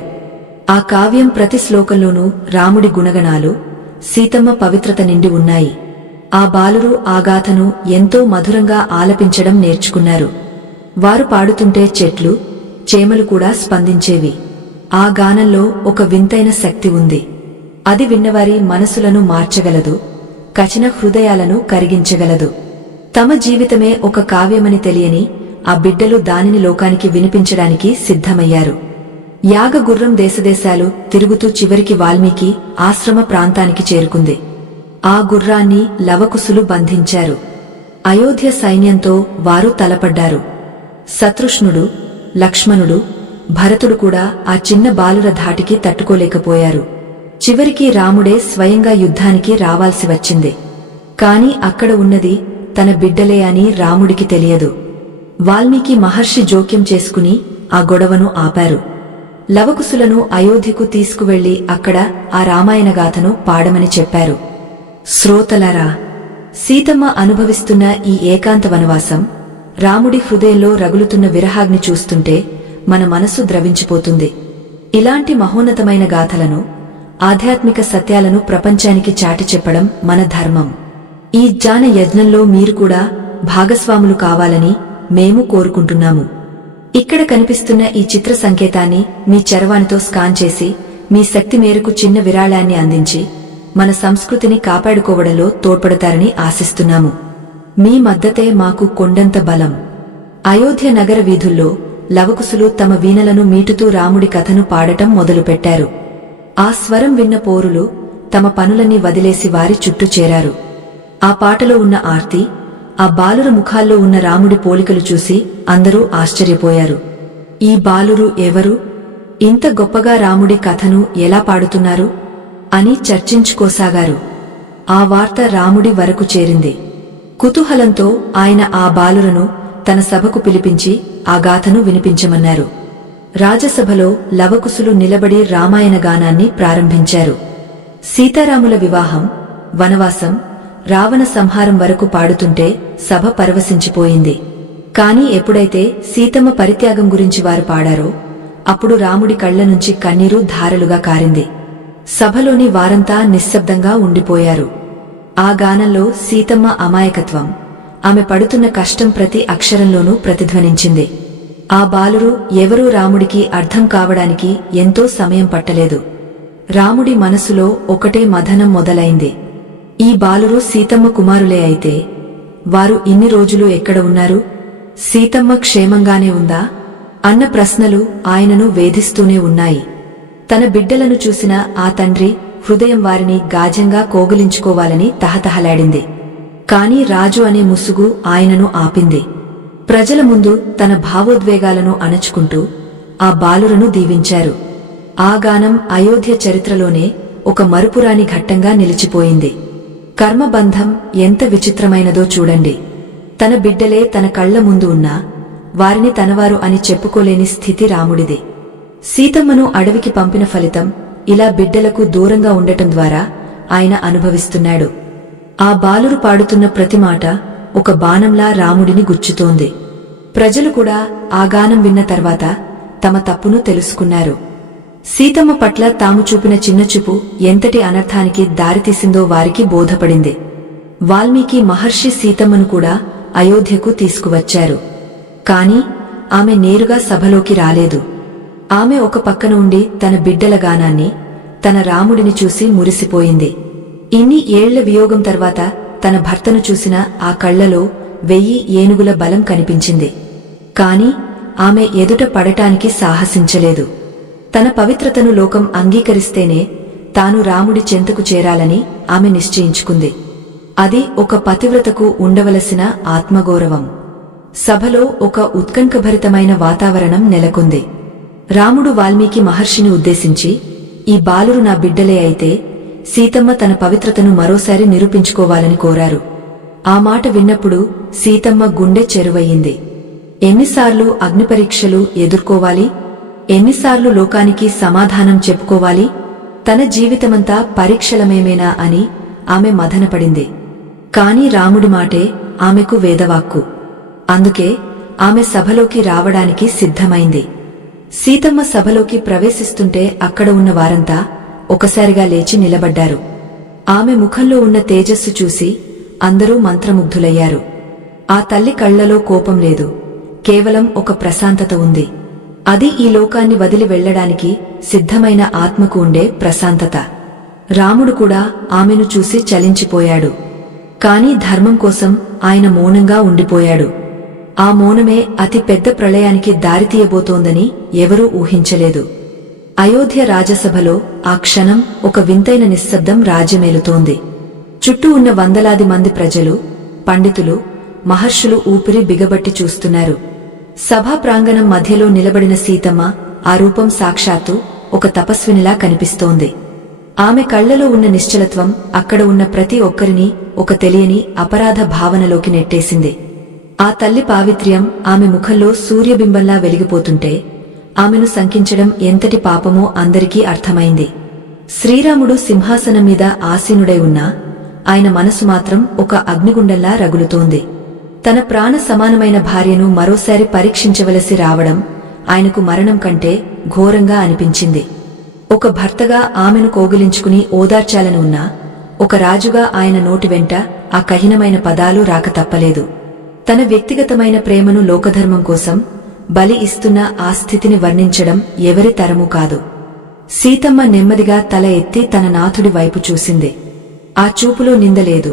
ఆ కావ్యం ప్రతి శ్లోకంలోనూ రాముడి గుణగణాలు, సీతమ్మ పవిత్రత నిండి ఉన్నాయి. ఆ బాలురు ఆ గాథను ఎంతో మధురంగా ఆలపించడం నేర్చుకున్నారు. వారు పాడుతుంటే చెట్లు, చేమలు కూడా స్పందించేవి. ఆ గానంలో ఒక వింతైన శక్తి ఉంది. అది విన్నవారి మనసులను మార్చగలదు, కఠిన హృదయాలను కరిగించగలదు. తమ జీవితమే ఒక కావ్యమని తెలియని ఆ బిడ్డలు దానిని లోకానికి వినిపించడానికి సిద్ధమయ్యారు. యాగ గుర్రం దేశదేశాలు తిరుగుతూ చివరికి వాల్మీకి ఆశ్రమ ప్రాంతానికి చేరుకుంది. ఆ గుర్రాన్ని లవకుశులు బంధించారు. అయోధ్య సైన్యంతో వారు తలపడ్డారు. శత్రుష్ణుడు, లక్ష్మణుడు, భరతుడు కూడా ఆ చిన్న బాలుర ధాటికి తట్టుకోలేకపోయారు. చివరికి రాముడే స్వయంగా యుద్ధానికి రావాల్సి వచ్చింది. కాని అక్కడ ఉన్నది తన బిడ్డలే అని రాముడికి తెలియదు. వాల్మీకి మహర్షి జోక్యం చేసుకుని ఆ గొడవను ఆపారు. లవకుశులను అయోధ్యకు తీసుకువెళ్లి అక్కడ ఆ రామాయణగాథను పాడమని చెప్పారు. శ్రోతలారా, సీతమ్మ అనుభవిస్తున్న ఈ ఏకాంత వనవాసం, రాముడి హృదయంలో రగులుతున్న విరహాగ్ని చూస్తుంటే మన మనసు ద్రవించిపోతుంది. ఇలాంటి మహోన్నతమైన గాథలను, ఆధ్యాత్మిక సత్యాలను ప్రపంచానికి చాటి చెప్పడం మన ధర్మం. ఈ జ్ఞాన యజ్ఞంలో మీరు కూడా భాగస్వాములు కావాలని మేము కోరుకుంటున్నాము. ఇక్కడ కనిపిస్తున్న ఈ చిత్ర సంకేతాన్ని మీ చరవాణితో స్కాన్ చేసి మీ శక్తి మేరకు చిన్న విరాళాన్ని అందించి మన సంస్కృతిని కాపాడుకోవడంలో తోడ్పడతారని ఆశిస్తున్నాము. మీ మద్దతే మాకు కొండంత బలం. అయోధ్య నగర వీధుల్లో లవకుశులు తమ వీణలను మీటుతూ రాముడి కథను పాడటం మొదలుపెట్టారు. ఆ స్వరం విన్న పోరులు తమ పనులన్నీ వదిలేసి వారి చుట్టూ చేరారు. ఆ పాటలో ఉన్న ఆర్తి, ఆ బాలుర ముఖాల్లో ఉన్న రాముడి పోలికలు చూసి అందరూ ఆశ్చర్యపోయారు. ఈ బాలురు ఎవరు? ఇంత గొప్పగా రాముడి కథను ఎలా పాడుతున్నారు అని చర్చించుకోసాగారు. ఆ వార్త రాముడి వరకు చేరింది. కుతూహలంతో ఆయన ఆ బాలురను తన సభకు పిలిపించి ఆ గాథను వినిపించమన్నారు. రాజసభలో లవకుశులు నిలబడి రామాయణ గానాన్ని ప్రారంభించారు. సీతారాముల వివాహం, వనవాసం, రావణ సంహారం వరకు పాడుతుంటే సభ పరవశించిపోయింది. కాని ఎప్పుడైతే సీతమ్మ పరిత్యాగం గురించి వారు పాడారో అప్పుడు రాముడి కళ్ల నుంచి కన్నీరు ధారలుగా కారింది. సభలోని వారంతా నిశ్శబ్దంగా ఉండిపోయారు. ఆ గానంలో సీతమ్మ అమాయకత్వం, ఆమె పడుతున్న కష్టం ప్రతి అక్షరంలోనూ ప్రతిధ్వనించింది. ఆ బాలురు ఎవరూ రాముడికి అర్థం కావడానికి ఎంతో సమయం పట్టలేదు. రాముడి మనసులో ఒకటే మథనం మొదలైంది. ఈ బాలురు సీతమ్మ కుమారులే అయితే వారు ఇన్ని రోజులు ఎక్కడ ఉన్నారు? సీతమ్మ క్షేమంగానే ఉందా అన్న ప్రశ్నలు ఆయనను వేధిస్తూనే ఉన్నాయి. తన బిడ్డలను చూసిన ఆ తండ్రి హృదయం వారిని గాజంగా కోగిలించుకోవాలని తహతహలాడింది. కాని రాజు అనే ముసుగు ఆయనను ఆపింది. ప్రజల ముందు తన భావోద్వేగాలను అణచుకుంటూ ఆ బాలురను దీవించారు. ఆ గానం అయోధ్య చరిత్రలోనే ఒక మరుపురాని ఘట్టంగా నిలిచిపోయింది. కర్మబంధం ఎంత విచిత్రమైనదో చూడండి. తన బిడ్డలే తన కళ్ల ముందు ఉన్నా వారిని తనవారు అని చెప్పుకోలేని స్థితి రాముడిది. సీతమ్మను అడవికి పంపిన ఫలితం ఇలా బిడ్డలకు దూరంగా ఉండటం ద్వారా ఆయన అనుభవిస్తున్నాడు. ఆ బాలురు పాడుతున్న ప్రతి మాట ఒక బాణంలా రాముడిని గుచ్చుతోంది. ప్రజలు కూడా ఆ గానం విన్న తర్వాత తమ తప్పును తెలుసుకున్నారు. సీతమ్మ పట్ల తాము చూపిన చిన్నచూపు ఎంతటి అనర్థానికి దారితీసిందో వారికి బోధపడింది. వాల్మీకి మహర్షి సీతమ్మను కూడా అయోధ్యకు తీసుకువచ్చారు. కాని ఆమె నేరుగా సభలోకి రాలేదు. ఆమె ఒక పక్కన ఉండి తన బిడ్డల గానాన్ని, తన రాముడిని చూసి మురిసిపోయింది. ఇన్ని ఏళ్ల వియోగం తర్వాత తన భర్తను చూసిన ఆ కళ్లలో 1000 ఏనుగుల బలం కనిపించింది. కాని ఆమె ఎదుట పడటానికి సాహసించలేదు. తన పవిత్రతను లోకం అంగీకరిస్తేనే తాను రాముడి చెంతకు చేరాలని ఆమె నిశ్చయించుకుంది. అది ఒక పతివ్రతకు ఉండవలసిన ఆత్మగౌరవం. సభలో ఒక ఉత్కంఠభరితమైన వాతావరణం నెలకొంది. రాముడు వాల్మీకి మహర్షిని ఉద్దేశించి, ఈ బాలురు నా బిడ్డలే అయితే సీతమ్మ తన పవిత్రతను మరోసారి నిరూపించుకోవాలని కోరారు. ఆ మాట విన్నప్పుడు సీతమ్మ గుండె చెరువయ్యింది. ఎన్నిసార్లు అగ్నిపరీక్షలు ఎదుర్కోవాలి? ఎన్నిసార్లు లోకానికి సమాధానం చెప్పుకోవాలి? తన జీవితమంతా పరీక్షలమేమేనా అని ఆమె మదనపడింది. కాని రాముడి మాటే ఆమెకు వేదవాక్కు. అందుకే ఆమె సభలోకి రావడానికి సిద్ధమైంది. సీతమ్మ సభలోకి ప్రవేశిస్తుంటే అక్కడ ఉన్న వారంతా ఒకసారిగా లేచి నిలబడ్డారు. ఆమె ముఖంలో ఉన్న తేజస్సు చూసి అందరూ మంత్రముగ్ధులయ్యారు. ఆ తల్లి కళ్లలో కోపం లేదు, కేవలం ఒక ప్రశాంతత ఉంది. అది ఈ లోకాన్ని వదిలి వెళ్లడానికి సిద్ధమైన ఆత్మకు ఉండే ప్రశాంతత. రాముడు కూడా ఆమెను చూసి చలించిపోయాడు. కాని ధర్మం కోసం ఆయన మౌనంగా ఉండిపోయాడు. ఆ మౌనమే అతి పెద్ద ప్రళయానికి దారితీయబోతోందని ఎవరూ ఊహించలేదు. అయోధ్య రాజసభలో ఆ క్షణం ఒక వింతైన నిశ్శబ్దం రాజ్యమేలుతోంది. చుట్టూ ఉన్న వందలాది మంది ప్రజలు, పండితులు, మహర్షులు ఊపిరి బిగబట్టి చూస్తున్నారు. సభా ప్రాంగణం మధ్యలో నిలబడిన సీతమ్మ ఆ రూపం సాక్షాత్తు ఒక తపస్వినిలా కనిపిస్తోంది. ఆమె కళ్లలో ఉన్న నిశ్చలత్వం అక్కడ ఉన్న ప్రతి ఒక్కరినీ ఒక తెలియని అపరాధ భావనలోకి నెట్టేసింది. ఆ తల్లి పావిత్ర్యం ఆమె ముఖంలో సూర్యబింబంలా వెలిగిపోతుంటే ఆమెను శంకించడం ఎంతటి పాపమో అందరికీ అర్థమైంది. శ్రీరాముడు సింహాసనం మీద ఆసీనుడై ఉన్నా ఆయన మనసు మాత్రం ఒక అగ్నిగుండంలా రగులుతోంది. తన ప్రాణ సమానమైన భార్యను మరోసారి పరీక్షించవలసి రావడం ఆయనకు మరణం కంటే ఘోరంగా అనిపించింది. ఒక భర్తగా ఆమెను కోగిలించుకుని ఓదార్చాలని ఉన్నా ఒక రాజుగా ఆయన నోటి వెంట ఆ కఠినమైన పదాలు రాక తప్పలేదు. తన వ్యక్తిగతమైన ప్రేమను లోకధర్మం కోసం బలి ఇస్తున్న ఆ స్థితిని వర్ణించడం ఎవరి తరమూ కాదు. సీతమ్మ నెమ్మదిగా తల ఎత్తి తన నాథుడి వైపు చూసింది. ఆ చూపులో నిందలేదు,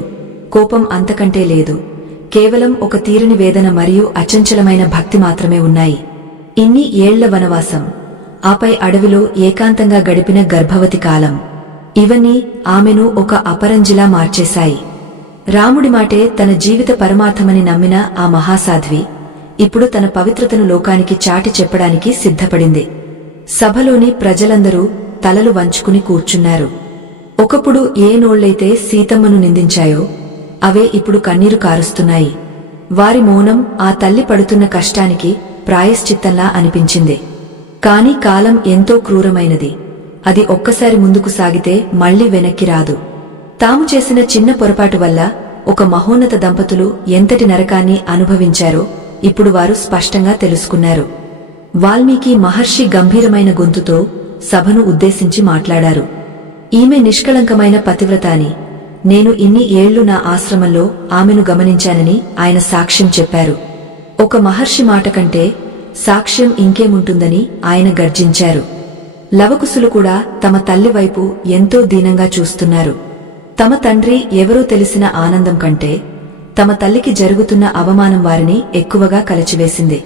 కోపం అంతకంటే లేదు. కేవలం ఒక తీరని వేదన మరియు అచంచలమైన భక్తి మాత్రమే ఉన్నాయి. ఇన్ని ఏళ్ల వనవాసం, ఆపై అడవిలో ఏకాంతంగా గడిపిన గర్భవతి కాలం, ఇవన్నీ ఆమెను ఒక అపరంజిలా మార్చేశాయి. రాముడి మాటే తన జీవిత పరమార్థమని నమ్మిన ఆ మహాసాధ్వి ఇప్పుడు తన పవిత్రతను లోకానికి చాటి చెప్పడానికి సిద్ధపడింది. సభలోని ప్రజలందరూ తలలు వంచుకుని కూర్చున్నారు. ఒకప్పుడు ఏ నోళ్లైతే సీతమ్మను నిందించాయో అవే ఇప్పుడు కన్నీరు కారుస్తున్నాయి. వారి మౌనం ఆ తల్లి పడుతున్న కష్టానికి ప్రాయశ్చిత్తంలా అనిపించింది. కాని కాలం ఎంతో క్రూరమైనది. అది ఒక్కసారి ముందుకు సాగితే మళ్లీ వెనక్కి రాదు. తాము చేసిన చిన్న పొరపాటు వల్ల ఒక మహోన్నత దంపతులు ఎంతటి నరకాన్ని అనుభవించారో ఇప్పుడు వారు స్పష్టంగా తెలుసుకున్నారు. వాల్మీకి మహర్షి గంభీరమైన గొంతుతో సభను ఉద్దేశించి మాట్లాడారు. ఈమె నిష్కళంకమైన పతివ్రత అని, నేను ఇన్ని ఏళ్లు నా ఆశ్రమంలో ఆమెను గమనించానని ఆయన సాక్ష్యం చెప్పారు. ఒక మహర్షి మాట కంటే సాక్ష్యం ఇంకేముంటుందని ఆయన గర్జించారు. లవకుశులు కూడా తమ తల్లి వైపు ఎంతో దీనంగా చూస్తున్నారు. తమ తండ్రి ఎవరో తెలిసిన ఆనందం కంటే తమ తల్లికి జరుగుతున్న అవమానం వారిని ఎక్కువగా కలచివేసింది.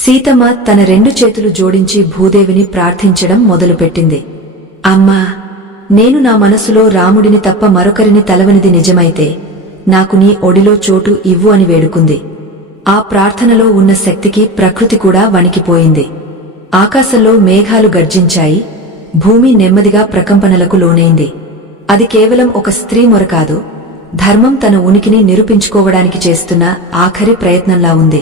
సీతమ్మ తన 2 చేతులు జోడించి భూదేవిని ప్రార్థించడం మొదలుపెట్టింది. అమ్మా, నేను నా మనసులో రాముడిని తప్ప మరొకరిని తలవనిది నిజమైతే నాకు నీ ఒడిలో చోటు ఇవ్వు అని వేడుకుంది. ఆ ప్రార్థనలో ఉన్న శక్తికి ప్రకృతి కూడా వణికిపోయింది. ఆకాశంలో మేఘాలు గర్జించాయి. భూమి నెమ్మదిగా ప్రకంపనలకు లోనైంది. అది కేవలం ఒక స్త్రీ మొర కాదు, ధర్మం తన ఉనికిని నిరూపించుకోవడానికి చేస్తున్న ఆఖరి ప్రయత్నంలా ఉంది.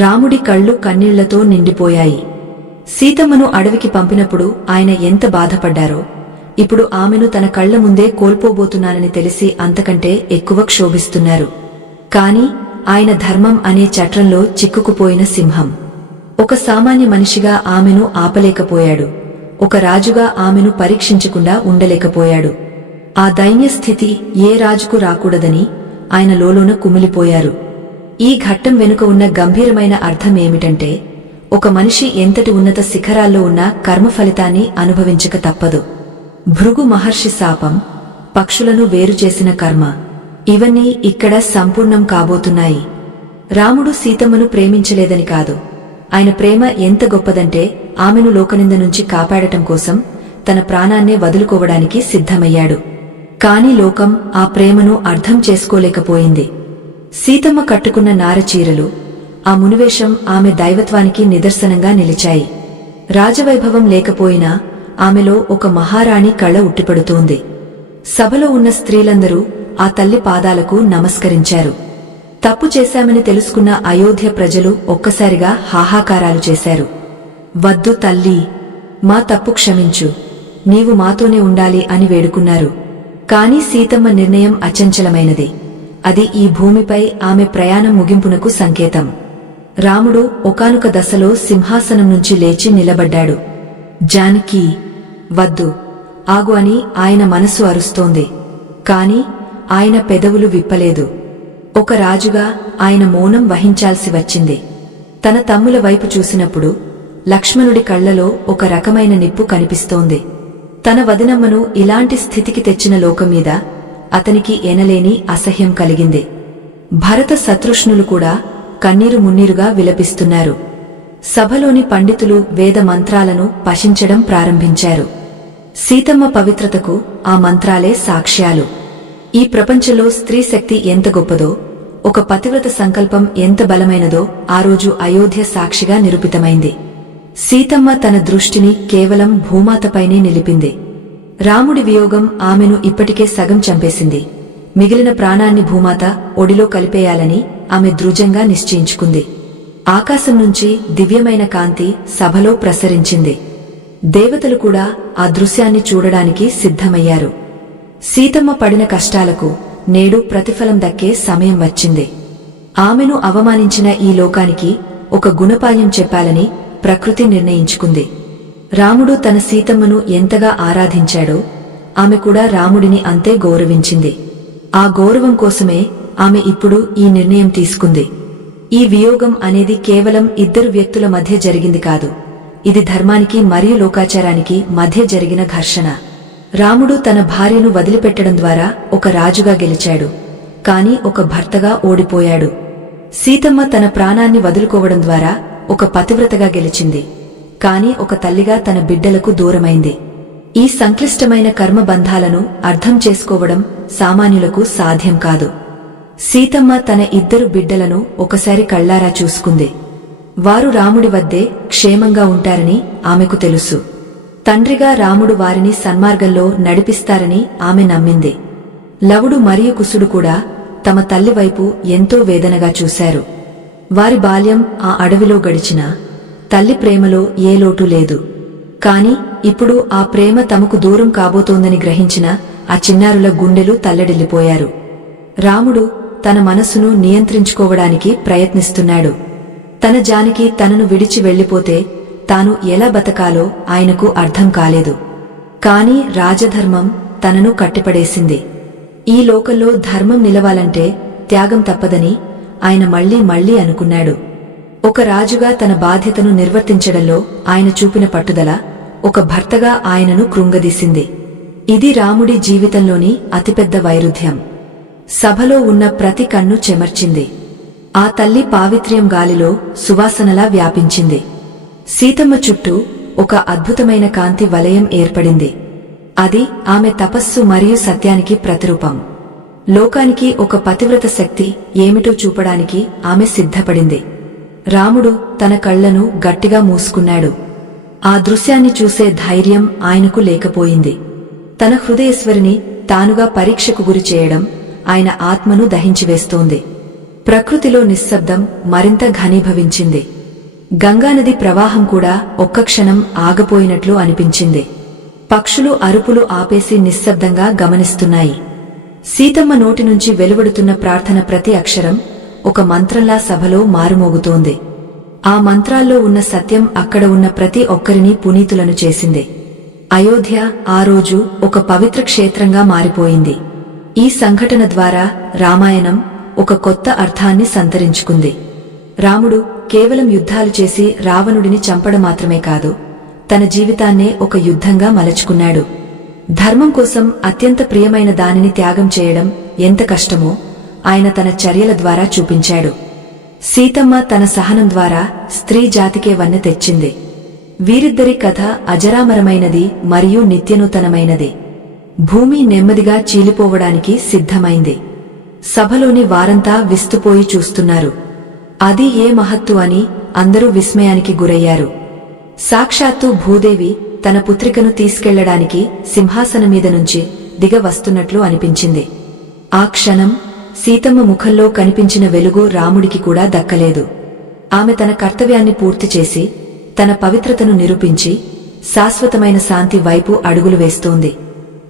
రాముడి కళ్ళు కన్నీళ్లతో నిండిపోయాయి. సీతమ్మను అడవికి పంపినప్పుడు ఆయన ఎంత బాధపడ్డారో ఇప్పుడు ఆమెను తన కళ్ల ముందే కోల్పోబోతున్నానని తెలిసి అంతకంటే ఎక్కువ క్షోభిస్తున్నారు. కాని ఆయన ధర్మం అనే చట్రంలో చిక్కుకుపోయిన సింహం. ఒక సామాన్య మనిషిగా ఆమెను ఆపలేకపోయాడు. ఒక రాజుగా ఆమెను పరీక్షించకుండా ఉండలేకపోయాడు. ఆ దైన్య స్థితి ఏ రాజుకు రాకూడదని ఆయన లోలోన కుమిలిపోయారు. ఈ ఘట్టం వెనుక ఉన్న గంభీరమైన అర్థం ఏమిటంటే, ఒక మనిషి ఎంతటి ఉన్నత శిఖరాల్లో ఉన్న కర్మ ఫలితాన్ని అనుభవించక తప్పదు. భృగు మహర్షి శాపం, పక్షులను వేరుచేసిన కర్మ, ఇవన్నీ ఇక్కడ సంపూర్ణం కాబోతున్నాయి. రాముడు సీతమ్మను ప్రేమించలేదని కాదు, ఆయన ప్రేమ ఎంత గొప్పదంటే ఆమెను లోకనింద నుంచి కాపాడటం కోసం తన ప్రాణాన్నే వదులుకోవడానికి సిద్ధమయ్యాడు. కాని లోకం ఆ ప్రేమను అర్థం చేసుకోలేకపోయింది. సీతమ్మ కట్టుకున్న నారచీరలు, ఆ మునివేషం ఆమె దైవత్వానికి నిదర్శనంగా నిలిచాయి. రాజవైభవం లేకపోయినా ఆమెలో ఒక మహారాణి కళ ఉట్టిపడుతోంది. సభలో ఉన్న స్త్రీలందరూ ఆ తల్లి పాదాలకు నమస్కరించారు. తప్పు చేశామని తెలుసుకున్న అయోధ్య ప్రజలు ఒక్కసారిగా హాహాకారాలు చేశారు. వద్దు తల్లీ, మా తప్పు క్షమించు, నీవు మాతోనే ఉండాలి అని వేడుకున్నారు. కాని సీతమ్మ నిర్ణయం అచంచలమైనది. అది ఈ భూమిపై ఆమె ప్రయాణం ముగింపునకు సంకేతం. రాముడు ఒకానొక దశలో సింహాసనం నుంచి లేచి నిలబడ్డాడు. జానకీ, వద్దు, ఆగు అని ఆయన మనసు అరుస్తోంది. కాని ఆయన పెదవులు విప్పలేదు. ఒక రాజుగా ఆయన మౌనం వహించాల్సి వచ్చింది. తన తమ్ముల వైపు చూసినప్పుడు లక్ష్మణుడి కళ్లలో ఒక రకమైన నిప్పు కనిపిస్తోంది. తన వదినమ్మను ఇలాంటి స్థితికి తెచ్చిన లోకమీద అతనికి ఎనలేని అసహ్యం కలిగింది. భరత శత్రుఘ్నులు కూడా కన్నీరు మున్నీరుగా విలపిస్తున్నారు. సభలోని పండితులు వేద మంత్రాలను పఠించడం ప్రారంభించారు. సీతమ్మ పవిత్రతకు ఆ మంత్రాలే సాక్ష్యాలు. ఈ ప్రపంచంలో స్త్రీ శక్తి ఎంత గొప్పదో, ఒక పతివ్రత సంకల్పం ఎంత బలమైనదో ఆ రోజు అయోధ్య సాక్షిగా నిరూపితమైంది. సీతమ్మ తన దృష్టిని కేవలం భూమాతపైనే నిలిపింది. రాముడి వియోగం ఆమెను ఇప్పటికే సగం చంపేసింది. మిగిలిన ప్రాణాన్ని భూమాత ఒడిలో కలిపేయాలని ఆమె దృఢంగా నిశ్చయించుకుంది. ఆకాశం నుంచి దివ్యమైన కాంతి సభలో ప్రసరించింది. దేవతలు కూడా ఆ దృశ్యాన్ని చూడడానికి సిద్ధమయ్యారు. సీతమ్మ పడిన కష్టాలకు నేడు ప్రతిఫలం దక్కే సమయం వచ్చింది. ఆమెను అవమానించిన ఈ లోకానికి ఒక గుణపాఠం చెప్పాలని ప్రకృతి నిర్ణయించుకుంది. రాముడు తన సీతమ్మను ఎంతగా ఆరాధించాడో ఆమె కూడా రాముడిని అంతే గౌరవించింది. ఆ గౌరవం కోసమే ఆమె ఇప్పుడు ఈ నిర్ణయం తీసుకుంది. ఈ వియోగం అనేది కేవలం ఇద్దరు వ్యక్తుల మధ్య జరిగింది కాదు, ఇది ధర్మానికి మరియు లోకాచారానికి మధ్య జరిగిన ఘర్షణ. రాముడు తన భార్యను వదిలిపెట్టడం ద్వారా ఒక రాజుగా గెలిచాడు, కాని ఒక భర్తగా ఓడిపోయాడు. సీతమ్మ తన ప్రాణాన్ని వదులుకోవడం ద్వారా ఒక పతివ్రతగా గెలిచింది, కాని ఒక తల్లిగా తన బిడ్డలకు దూరమైంది. ఈ సంక్లిష్టమైన కర్మబంధాలను అర్థం చేసుకోవడం సామాన్యులకు సాధ్యం కాదు. సీతమ్మ తన ఇద్దరు బిడ్డలను ఒకసారి కళ్లారా చూసుకుంది. వారు రాముడి వద్దే క్షేమంగా ఉంటారని ఆమెకు తెలుసు. తండ్రిగా రాముడు వారిని సన్మార్గంలో నడిపిస్తారని ఆమె నమ్మింది. లవుడు మరియు కుశుడు కూడా తమ తల్లి వైపు ఎంతో వేదనగా చూశారు. వారి బాల్యం ఆ అడవిలో గడిచినా తల్లి ప్రేమలో ఏ లోటు లేదు. కాని ఇప్పుడు ఆ ప్రేమ తమకు దూరం కాబోతోందని గ్రహించిన ఆ చిన్నారుల గుండెలు తల్లడిల్లిపోయారు. రాముడు తన మనసును నియంత్రించుకోవడానికి ప్రయత్నిస్తున్నాడు. తన జానకి తనను విడిచి వెళ్లిపోతే తాను ఎలా బతకాలో ఆయనకు అర్థం కాలేదు. కాని రాజధర్మం తనను కట్టిపడేసింది. ఈ లోకంలో ధర్మం నిలవాలంటే త్యాగం తప్పదని ఆయన మళ్లీ మళ్లీ అనుకున్నాడు. ఒక రాజుగా తన బాధ్యతను నిర్వర్తించడంలో ఆయన చూపిన పట్టుదల ఒక భర్తగా ఆయనను కృంగదీసింది. ఇది రాముడి జీవితంలోని అతిపెద్ద వైరుధ్యం. సభలో ఉన్న ప్రతి కన్ను చెమర్చింది. ఆ తల్లి పావిత్ర్యం గాలిలో సువాసనలా వ్యాపించింది. సీతమ్మ చుట్టూ ఒక అద్భుతమైన కాంతి వలయం ఏర్పడింది. అది ఆమె తపస్సు మరియు సత్యానికి ప్రతిరూపం. లోకానికి ఒక పతివ్రత శక్తి ఏమిటో చూపడానికి ఆమె సిద్ధపడింది. రాముడు తన కళ్లను గట్టిగా మూసుకున్నాడు. ఆ దృశ్యాన్ని చూసే ధైర్యం ఆయనకు లేకపోయింది. తన హృదయేశ్వరిని తానుగా పరీక్షకు గురిచేయడం ఆయన ఆత్మను దహించివేస్తోంది. ప్రకృతిలో నిశ్శబ్దం మరింత ఘనీభవించింది. గంగానది ప్రవాహం కూడా ఒక్క క్షణం ఆగపోయినట్లు అనిపించింది. పక్షులు అరుపులు ఆపేసి నిశ్శబ్దంగా గమనిస్తున్నాయి. సీతమ్మ నోటి నుంచి వెలువడుతున్న ప్రార్థన ప్రతి అక్షరం ఒక మంత్రంలా సభలో మారుమోగుతోంది. ఆ మంత్రాల్లో ఉన్న సత్యం అక్కడ ఉన్న ప్రతి ఒక్కరినీ పునీతులను చేసింది. అయోధ్య ఆ రోజు ఒక పవిత్ర క్షేత్రంగా మారిపోయింది. ఈ సంఘటన ద్వారా రామాయణం ఒక కొత్త అర్థాన్ని సంతరించుకుంది. రాముడు కేవలం యుద్ధాలు చేసి రావణుడిని చంపడం మాత్రమే కాదు, తన జీవితాన్నే ఒక యుద్ధంగా మలచుకున్నాడు. ధర్మం కోసం అత్యంత ప్రియమైన దానిని త్యాగం చేయడం ఎంత కష్టమో ఆయన తన చర్యల ద్వారా చూపించాడు. సీతమ్మ తన సహనం ద్వారా స్త్రీ జాతికే వన్నె తెచ్చింది. వీరిద్దరి కథ అజరామరమైనది మరియు నిత్యనూతనమైనది. భూమి నెమ్మదిగా చీలిపోవడానికి సిద్ధమైంది. సభలోని వారంతా విస్తుపోయి చూస్తున్నారు. అది ఏ మహత్తు అని అందరూ విస్మయానికి గురయ్యారు. సాక్షాత్తు భూదేవి తన పుత్రికను తీసుకెళ్లడానికి సింహాసనమీద నుంచి దిగ వస్తున్నట్లు అనిపించింది. ఆ క్షణం సీతమ్మ ముఖంలో కనిపించిన వెలుగు రాముడికి కూడా దక్కలేదు. ఆమె తన కర్తవ్యాన్ని పూర్తి చేసి తన పవిత్రతను నిరూపించి శాశ్వతమైన శాంతి వైపు అడుగులు వేస్తోంది.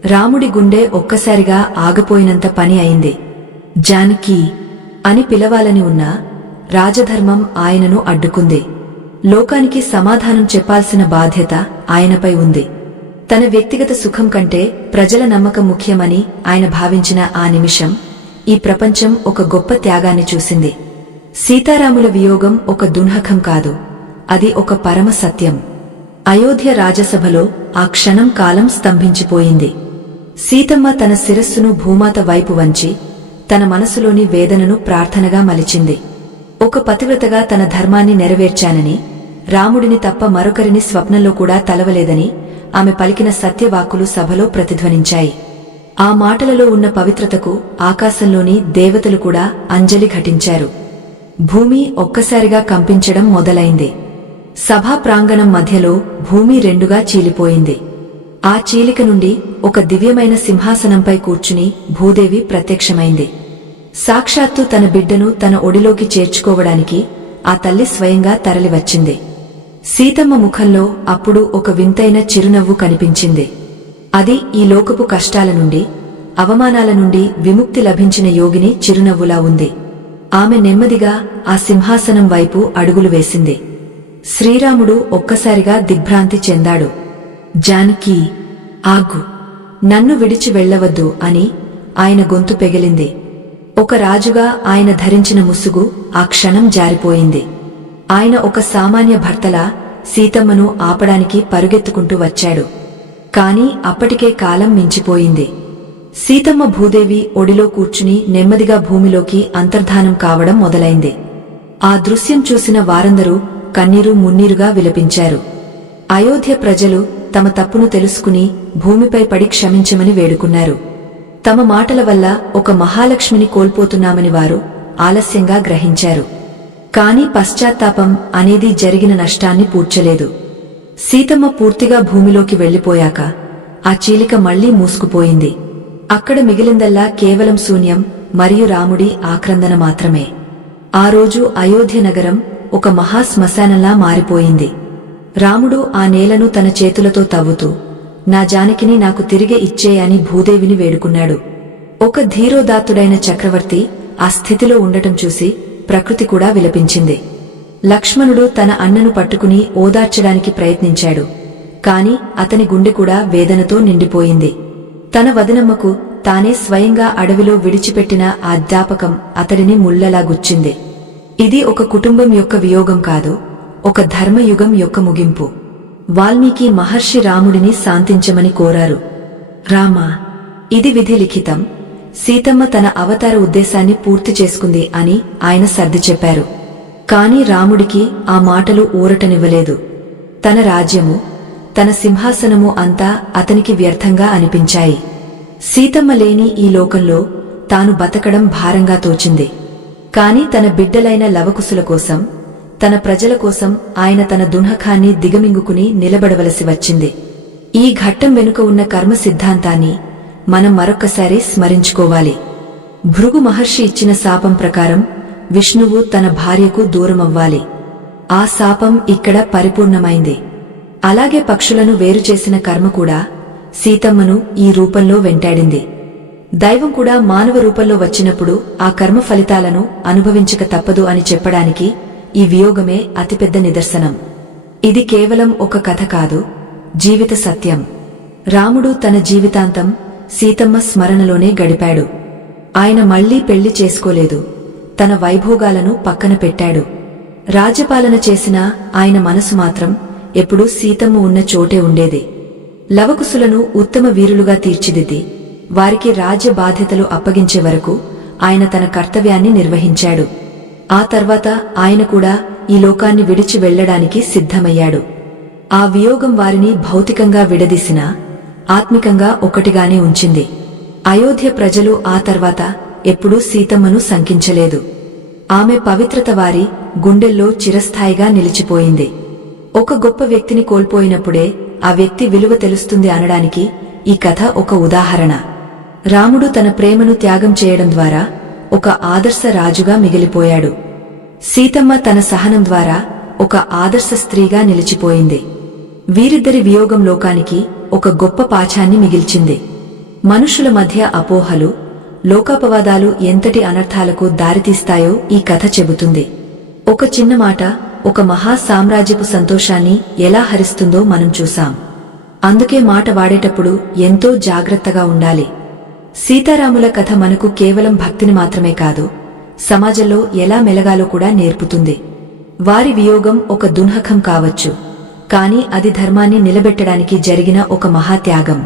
రాముడి గుండె ఒక్కసారిగా ఆగపోయినంత పని అయింది. జానకీ అని పిలవాలని ఉన్నా రాజధర్మం ఆయనను అడ్డుకుంది. లోకానికి సమాధానం చెప్పాల్సిన బాధ్యత ఆయనపై ఉంది. తన వ్యక్తిగత సుఖం కంటే ప్రజల నమ్మకం ముఖ్యమని ఆయన భావించిన ఆ నిమిషం ఈ ప్రపంచం ఒక గొప్ప త్యాగాన్ని చూసింది. సీతారాముల వియోగం ఒక దున్హకం కాదు, అది ఒక పరమ సత్యం. అయోధ్య రాజసభలో ఆ క్షణం కాలం స్తంభించిపోయింది. సీతమ్మ తన శిరస్సును భూమాత వైపు వంచి తన మనసులోని వేదనను ప్రార్థనగా మలిచింది. ఒక పతివ్రతగా తన ధర్మాన్ని నెరవేర్చానని, రాముడిని తప్ప మరొకరిని స్వప్నంలో కూడా తలవలేదని ఆమె పలికిన సత్యవాక్కులు సభలో ప్రతిధ్వనించాయి. ఆ మాటలలో ఉన్న పవిత్రతకు ఆకాశంలోని దేవతలు కూడా అంజలి ఘటించారు. భూమి ఒక్కసారిగా కంపించడం మొదలైంది. సభా ప్రాంగణం మధ్యలో భూమి రెండుగా చీలిపోయింది. ఆ చీలిక నుండి ఒక దివ్యమైన సింహాసనంపై కూర్చుని భూదేవి ప్రత్యక్షమైంది. సాక్షాత్తు తన బిడ్డను తన ఒడిలోకి చేర్చుకోవడానికి ఆ తల్లి స్వయంగా తరలివచ్చింది. సీతమ్మ ముఖంలో అప్పుడు ఒక వింతైన చిరునవ్వు కనిపించింది. అది ఈ లోకపు కష్టాల నుండి, అవమానాల నుండి విముక్తి లభించిన యోగిని చిరునవ్వులా ఉంది. ఆమె నెమ్మదిగా ఆ సింహాసనం వైపు అడుగులు వేసింది. శ్రీరాముడు ఒక్కసారిగా దిగ్భ్రాంతి చెందాడు. జానకీ, ఆగు, నన్ను విడిచి వెళ్లవద్దు అని ఆయన గొంతు పెగిలింది. ఒక రాజుగా ఆయన ధరించిన ముసుగు ఆ క్షణం జారిపోయింది. ఆయన ఒక సామాన్య భర్తలా సీతమ్మను ఆపడానికి పరుగెత్తుకుంటూ వచ్చాడు. కాని అప్పటికే కాలం మించిపోయింది. సీతమ్మ భూదేవి ఒడిలో కూర్చుని నెమ్మదిగా భూమిలోకి అంతర్ధానం కావడం మొదలైంది. ఆ దృశ్యం చూసిన వారందరూ కన్నీరు మున్నీరుగా విలపించారు. అయోధ్య ప్రజలు తమ తప్పును తెలుసుకుని భూమిపై పడి క్షమించమని వేడుకున్నారు. తమ మాటల వల్ల ఒక మహాలక్ష్మిని కోల్పోతున్నామని వారు ఆలస్యంగా గ్రహించారు. కాని పశ్చాత్తాపం అనేది జరిగిన నష్టాన్ని పూడ్చలేదు. సీతమ్మ పూర్తిగా భూమిలోకి వెళ్లిపోయాక ఆ చీలిక మళ్లీ మూసుకుపోయింది. అక్కడ మిగిలిందల్లా కేవలం శూన్యం మరియు రాముడి ఆక్రందన మాత్రమే. ఆ రోజు అయోధ్య నగరం ఒక మహా శ్మశానంలా మారిపోయింది. రాముడు ఆ నేలను తన చేతులతో తవ్వుతూ, నా జానకిని నాకు తిరిగి ఇచ్చే అని భూదేవిని వేడుకున్నాడు. ఒక ధీరోదాత్తుడైన చక్రవర్తి ఆ స్థితిలో ఉండటం చూసి ప్రకృతి కూడా విలపించింది. లక్ష్మణుడు తన అన్నను పట్టుకుని ఓదార్చడానికి ప్రయత్నించాడు. కాని అతని గుండె కూడా వేదనతో నిండిపోయింది. తన వదినమ్మకు తానే స్వయంగా అడవిలో విడిచిపెట్టిన ఆ జ్ఞాపకం అతడిని ముళ్లలా గుచ్చింది. ఇది ఒక కుటుంబం యొక్క వియోగం కాదు, ఒక ధర్మయుగం యొక్క ముగింపు. వాల్మీకి మహర్షి రాముడిని శాంతించమని కోరారు. రామా, ఇది విధి లిఖితం. సీతమ్మ తన అవతార ఉద్దేశాన్ని పూర్తి చేసుకుంది అని ఆయన సర్ది చెప్పారు. కాని రాముడికి ఆ మాటలు ఊరటనివ్వలేదు. తన రాజ్యము, తన సింహాసనము అంతా అతనికి వ్యర్థంగా అనిపించాయి. సీతమ్మ లేని ఈ లోకంలో తాను బతకడం భారంగా తోచింది. కాని తన బిడ్డలైన లవకుశుల కోసం, తన ప్రజల కోసం ఆయన తన దునఖాన్ని దిగమింగుకుని నిలబడవలసి వచ్చింది. ఈ ఘట్టం వెనుక ఉన్న కర్మ సిద్ధాంతాన్ని మనం మరొక్కసారి స్మరించుకోవాలి. భృగు మహర్షి ఇచ్చిన శాపం ప్రకారం విష్ణువు తన భార్యకు దూరమవ్వాలి. ఆ శాపం ఇక్కడ పరిపూర్ణమైంది. అలాగే పక్షులను వేరుచేసిన కర్మ కూడా సీతమ్మను ఈ రూపంలో వెంటాడింది. దైవం కూడా మానవ రూపంలో వచ్చినప్పుడు ఆ కర్మ ఫలితాలను అనుభవించక తప్పదు అని చెప్పడానికి ఈ వియోగమే అతిపెద్ద నిదర్శనం. ఇది కేవలం ఒక కథ కాదు, జీవిత సత్యం. రాముడు తన జీవితాంతం సీతమ్మ స్మరణలోనే గడిపాడు. ఆయన మళ్లీ పెళ్లి చేసుకోలేదు, తన వైభోగాలను పక్కన పెట్టాడు. రాజ్యపాలన చేసినా ఆయన మనసు మాత్రం ఎప్పుడూ సీతమ్మ ఉన్న చోటే ఉండేది. లవకుశులను ఉత్తమ వీరులుగా తీర్చిదిద్ది వారికి రాజ్య బాధ్యతలు అప్పగించే వరకు ఆయన తన కర్తవ్యాన్ని నిర్వహించాడు. ఆ తర్వాత ఆయన కూడా ఈ లోకాన్ని విడిచి వెళ్లడానికి సిద్ధమయ్యాడు. ఆ వియోగం వారిని భౌతికంగా విడదీసినా ఆత్మికంగా ఒకటిగానే ఉంచింది. అయోధ్య ప్రజలు ఆ తర్వాత ఎప్పుడూ సీతమ్మను శంకించలేదు. ఆమె పవిత్రత వారి గుండెల్లో చిరస్థాయిగా నిలిచిపోయింది. ఒక గొప్ప వ్యక్తిని కోల్పోయినప్పుడే ఆ వ్యక్తి విలువ తెలుస్తుంది అనడానికి ఈ కథ ఒక ఉదాహరణ. రాముడు తన ప్రేమను త్యాగం చేయడం ద్వారా ఒక ఆదర్శ రాజుగా మిగిలిపోయాడు. సీతమ్మ తన సహనం ద్వారా ఒక ఆదర్శ స్త్రీగా నిలిచిపోయింది. వీరిద్దరి వియోగం లోకానికి ఒక గొప్ప పాఠాన్ని మిగిల్చింది. మనుషుల మధ్య అపోహలు, లోకాపవాదాలు ఎంతటి అనర్థాలకు దారితీస్తాయో ఈ కథ చెబుతుంది. ఒక చిన్న మాట ఒక మహా సామ్రాజ్యపు సంతోషాన్ని ఎలా హరిస్తుందో మనం చూసాం. అందుకే మాట వాడేటప్పుడు ఎంతో జాగ్రత్తగా ఉండాలి. సీతారాముల కథ మనకు కేవలం భక్తిని మాత్రమే కాదు, సమాజంలో ఎలా మెలగాలో కూడా నేర్పుతుంది. వారి వియోగం ఒక దున్హకం కావచ్చు, కాని అది ధర్మాన్ని నిలబెట్టడానికి జరిగిన ఒక మహాత్యాగం.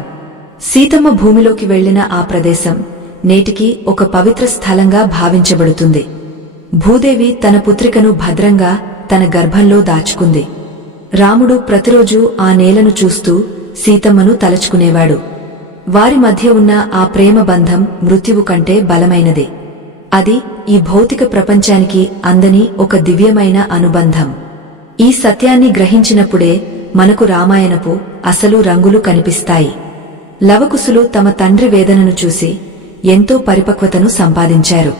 సీతమ్మ భూమిలోకి వెళ్లిన ఆ ప్రదేశం నేటికి ఒక పవిత్ర స్థలంగా భావించబడుతుంది. భూదేవి తన పుత్రికను భద్రంగా తన గర్భంలో దాచుకుంది. రాముడు ప్రతిరోజూ ఆ నేలను చూస్తూ సీతమ్మను తలచుకునేవాడు. వారి మధ్య ఉన్న ఆ ప్రేమ బంధం మృత్యువు కంటే బలమైనది. అది ఈ భౌతిక ప్రపంచానికి అందని ఒక దివ్యమైన అనుబంధం. ఈ సత్యాన్ని గ్రహించినప్పుడే మనకు రామాయణపు అసలు రంగులు కనిపిస్తాయి. లవకుశులు తమ తండ్రి వేదనను చూసి ఎంతో పరిపక్వతను సంపాదించారు.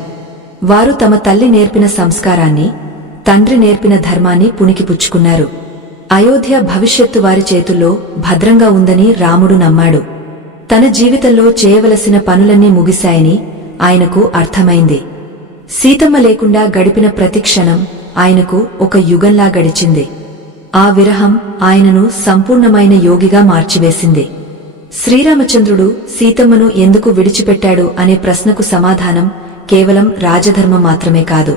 వారు తమ తల్లి నేర్పిన సంస్కారాన్ని, తండ్రి నేర్పిన ధర్మాన్ని పుణికిపుచ్చుకున్నారు. అయోధ్య భవిష్యత్తు వారి చేతుల్లో భద్రంగా ఉందని రాముడు నమ్మాడు. తన జీవితంలో చేయవలసిన పనులన్నీ ముగిశాయని ఆయనకు అర్థమైంది. సీతమ్మ లేకుండా గడిపిన ప్రతి క్షణం ఆయనకు ఒక యుగంలా గడిచింది. ఆ విరహం ఆయనను సంపూర్ణమైన యోగిగా మార్చివేసింది. శ్రీరామచంద్రుడు సీతమ్మను ఎందుకు విడిచిపెట్టాడు అనే ప్రశ్నకు సమాధానం కేవలం రాజధర్మం మాత్రమే కాదు,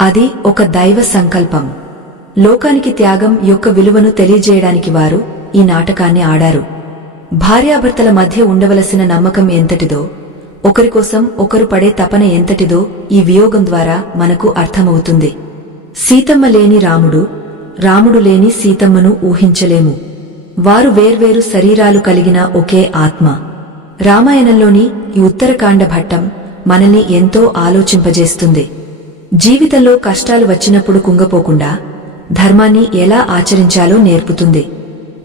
అది ఒక దైవ సంకల్పం. లోకానికి త్యాగం యొక్క విలువను తెలియజేయడానికి వారు ఈ నాటకాన్ని ఆడారు. భార్యాభర్తల మధ్య ఉండవలసిన నమ్మకం ఎంతటిదో, ఒకరికోసం ఒకరు పడే తపన ఎంతటిదో ఈ వియోగం ద్వారా మనకు అర్థమవుతుంది. సీతమ్మ లేని రాముడు, రాముడు లేని సీతమ్మను ఊహించలేము. వారు వేర్వేరు శరీరాలు కలిగిన ఒకే ఆత్మ. రామాయణంలోని ఈ ఉత్తరకాండ ఘట్టం మనల్ని ఎంతో ఆలోచింపజేస్తుంది. జీవితంలో కష్టాలు వచ్చినప్పుడు కుంగపోకుండా ధర్మాన్ని ఎలా ఆచరించాలో నేర్పుతుంది.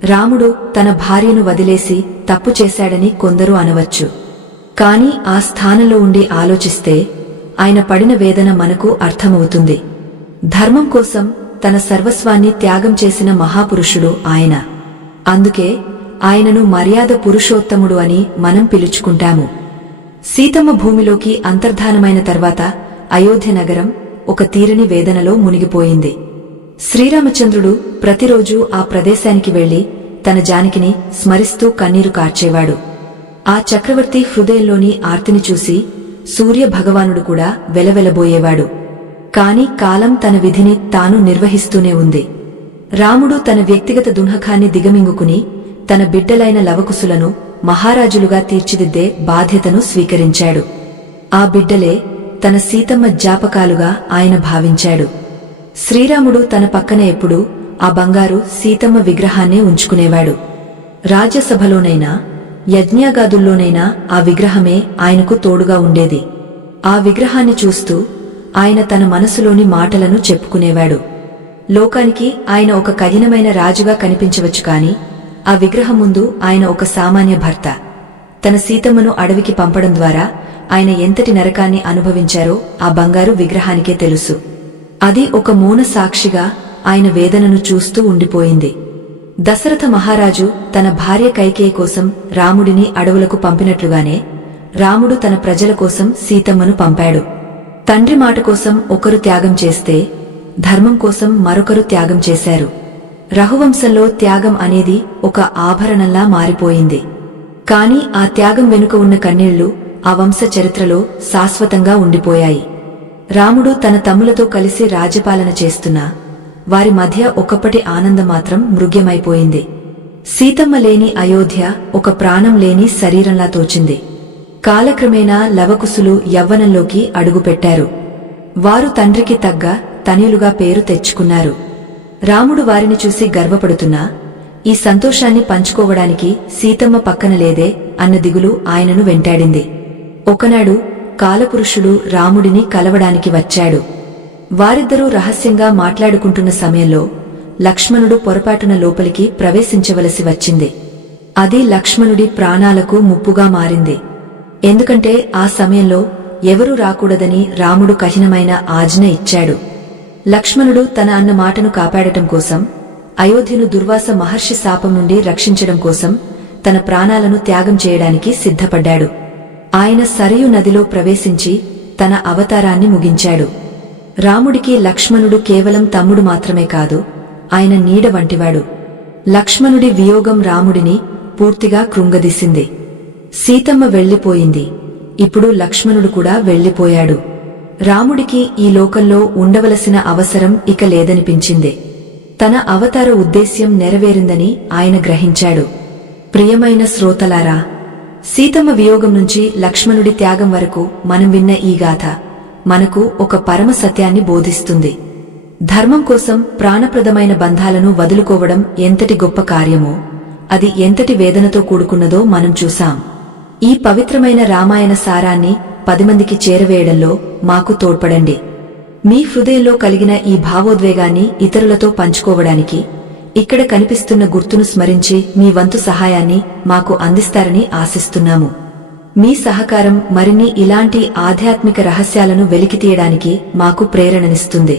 రాముడు తన భార్యను వదిలేసి తప్పు చేశాడని కొందరు అనవచ్చు. కాని ఆ స్థానంలో ఉండి ఆలోచిస్తే ఆయన పడిన వేదన మనకు అర్థమవుతుంది. ధర్మం కోసం తన సర్వస్వాన్ని త్యాగం చేసిన మహాపురుషుడు ఆయన. అందుకే ఆయనను మర్యాద పురుషోత్తముడు అని మనం పిలుచుకుంటాము. సీతమ్మ భూమిలోకి అంతర్ధానమైన తర్వాత అయోధ్య నగరం ఒక తీరని వేదనలో మునిగిపోయింది. శ్రీరామచంద్రుడు ప్రతిరోజూ ఆ ప్రదేశానికి వెళ్లి తన జానకిని స్మరిస్తూ కన్నీరు కార్చేవాడు. ఆ చక్రవర్తి హృదయంలోని ఆర్తిని చూసి సూర్య భగవానుడు కూడా వెలవెలబోయేవాడు. కాని కాలం తన విధిని తాను నిర్వహిస్తూనే ఉంది. రాముడు తన వ్యక్తిగత దున్హకాన్ని దిగమింగుకుని తన బిడ్డలైన లవకుశులను మహారాజులుగా తీర్చిదిద్దే బాధ్యతను స్వీకరించాడు. ఆ బిడ్డలే తన సీతమ్మ జ్ఞాపకాలుగా ఆయన భావించాడు. శ్రీరాముడు తన పక్కన ఎప్పుడూ ఆ బంగారు సీతమ్మ విగ్రహాన్నే ఉంచుకునేవాడు. రాజ్యసభలోనైనా యజ్ఞాగాదుల్లోనైనా ఆ విగ్రహమే ఆయనకు తోడుగా ఉండేది. ఆ విగ్రహాన్ని చూస్తూ ఆయన తన మనసులోని మాటలను చెప్పుకునేవాడు. లోకానికి ఆయన ఒక కఠినమైన రాజుగా కనిపించవచ్చు కాని ఆ విగ్రహం ముందు ఆయన ఒక సామాన్య భర్త. తన సీతమ్మను అడవికి పంపడం ద్వారా ఆయన ఎంతటి నరకాన్ని అనుభవించారో ఆ బంగారు విగ్రహానికే తెలుసు. అది ఒక మౌన సాక్షిగా ఆయన వేదనను చూస్తూ ఉండిపోయింది. దశరథ మహారాజు తన భార్య కైకేయి కోసం రాముడిని అడవులకు పంపినట్లుగానే రాముడు తన ప్రజల కోసం సీతమ్మను పంపాడు. తండ్రి మాట కోసం ఒకరు త్యాగం చేస్తే ధర్మం కోసం మరొకరు త్యాగం చేశారు. రఘువంశంలో త్యాగం అనేది ఒక ఆభరణంలా మారిపోయింది. కాని ఆ త్యాగం వెనుక ఉన్న కన్నీళ్లు ఆ వంశ చరిత్రలో శాశ్వతంగా ఉండిపోయాయి. రాముడు తన తమ్ములతో కలిసి రాజ్యపాలన చేస్తున్నా వారి మధ్య ఒకప్పటి ఆనందం మాత్రం మృగ్యమైపోయింది. సీతమ్మ లేని అయోధ్య ఒక ప్రాణం లేని శరీరంలా తోచింది. కాలక్రమేణా లవకుశులు యవ్వనంలోకి అడుగుపెట్టారు. వారు తండ్రికి తగ్గ తనయులుగా పేరు తెచ్చుకున్నారు. రాముడు వారిని చూసి గర్వపడుతున్నా ఈ సంతోషాన్ని పంచుకోవడానికి సీతమ్మ పక్కన లేదే అన్న దిగులు ఆయనను వెంటాడింది. ఒకనాడు కాలపురుషుడు రాముడిని కలవడానికి వచ్చాడు. వారిద్దరూ రహస్యంగా మాట్లాడుకుంటున్న సమయంలో లక్ష్మణుడు పొరపాటున లోపలికి ప్రవేశించవలసి వచ్చింది. అది లక్ష్మణుడి ప్రాణాలకు ముప్పుగా మారింది. ఎందుకంటే ఆ సమయంలో ఎవరూ రాకూడదని రాముడు కఠినమైన ఆజ్ఞ ఇచ్చాడు. లక్ష్మణుడు తన అన్న మాటను కాపాడటం కోసం, అయోధ్యను దుర్వాస మహర్షి శాపం నుండి రక్షించడం కోసం తన ప్రాణాలను త్యాగం చేయడానికి సిద్ధపడ్డాడు. ఆయన సరయు నదిలో ప్రవేశించి తన అవతారాన్ని ముగించాడు. రాముడికి లక్ష్మణుడు కేవలం తమ్ముడు మాత్రమే కాదు, ఆయన నీడ వంటివాడు. లక్ష్మణుడి వియోగం రాముడిని పూర్తిగా కృంగదీసింది. సీతమ్మ వెళ్లిపోయింది. ఇప్పుడు లక్ష్మణుడు కూడా వెళ్లిపోయాడు. రాముడికి ఈ లోకంలో ఉండవలసిన అవసరం ఇక లేదనిపించింది. తన అవతార ఉద్దేశ్యం నెరవేరిందని ఆయన గ్రహించాడు. ప్రియమైన శ్రోతలారా, సీతమ్మ వియోగం నుంచి లక్ష్మణుడి త్యాగం వరకు మనం విన్న ఈ గాథ మనకు ఒక పరమ సత్యాన్ని బోధిస్తుంది. ధర్మం కోసం ప్రాణప్రదమైన బంధాలను వదులుకోవడం ఎంతటి గొప్ప కార్యమో, అది ఎంతటి వేదనతో కూడుకున్నదో మనం చూశాం. ఈ పవిత్రమైన రామాయణ సారాన్ని 10 మందికి చేరవేయడంలో మాకు తోడ్పడండి. మీ హృదయంలో కలిగిన ఈ భావోద్వేగాన్ని ఇతరులతో పంచుకోవడానికి ఇక్కడ కనిపిస్తున్న గుర్తును స్మరించి మీ వంతు సహాయాన్ని మాకు అందిస్తారని ఆశిస్తున్నాము. మీ సహకారం మరిన్ని ఇలాంటి ఆధ్యాత్మిక రహస్యాలను వెలికితీయడానికి మాకు ప్రేరణనిస్తుంది.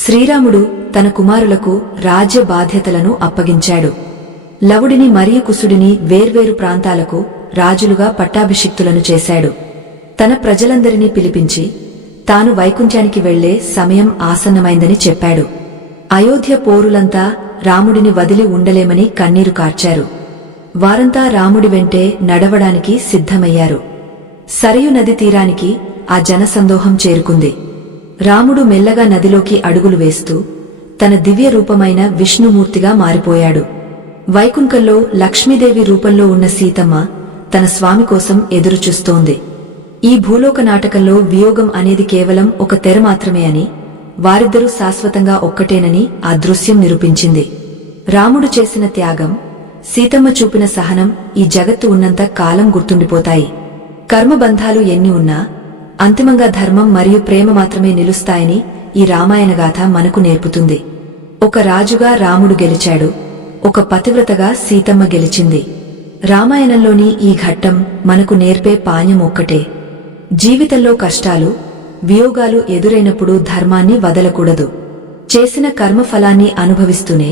శ్రీరాముడు తన కుమారులకు రాజ్య బాధ్యతలను అప్పగించాడు. లవుడిని మరియు కుశుడిని వేర్వేరు ప్రాంతాలకు రాజులుగా పట్టాభిషిక్తులను చేశాడు. తన ప్రజలందరినీ పిలిపించి తాను వైకుంఠానికి వెళ్లే సమయం ఆసన్నమైందని చెప్పాడు. అయోధ్య పౌరులంతా రాముడిని వదిలి ఉండలేమని కన్నీరు కార్చారు. వారంతా రాముడి వెంటే నడవడానికి సిద్ధమయ్యారు. సరయు నది తీరానికి ఆ జనసందోహం చేరుకుంది. రాముడు మెల్లగా నదిలోకి అడుగులు వేస్తూ తన దివ్య రూపమైన విష్ణుమూర్తిగా మారిపోయాడు. వైకుంఠంలో లక్ష్మీదేవి రూపంలో ఉన్న సీతమ్మ తన స్వామి కోసం ఎదురుచూస్తోంది. ఈ భూలోక నాటకంలో వియోగం అనేది కేవలం ఒక తెర మాత్రమే అని, వారిద్దరూ శాశ్వతంగా ఒక్కటేనని ఆ దృశ్యం నిరూపించింది. రాముడు చేసిన త్యాగం, సీతమ్మ చూపిన సహనం ఈ జగత్తు ఉన్నంత కాలం గుర్తుండిపోతాయి. కర్మబంధాలు ఎన్ని ఉన్నా అంతిమంగా ధర్మం మరియు ప్రేమ మాత్రమే నిలుస్తాయని ఈ రామాయణగాథ మనకు నేర్పుతుంది. ఒక రాజుగా రాముడు గెలిచాడు, ఒక పతివ్రతగా సీతమ్మ గెలిచింది. రామాయణంలోని ఈ ఘట్టం మనకు నేర్పే పాఠం ఒక్కటే: జీవితంలో కష్టాలు, వియోగాలు ఎదురైనప్పుడు ధర్మాన్ని వదలకూడదు. చేసిన కర్మఫలాన్ని అనుభవిస్తూనే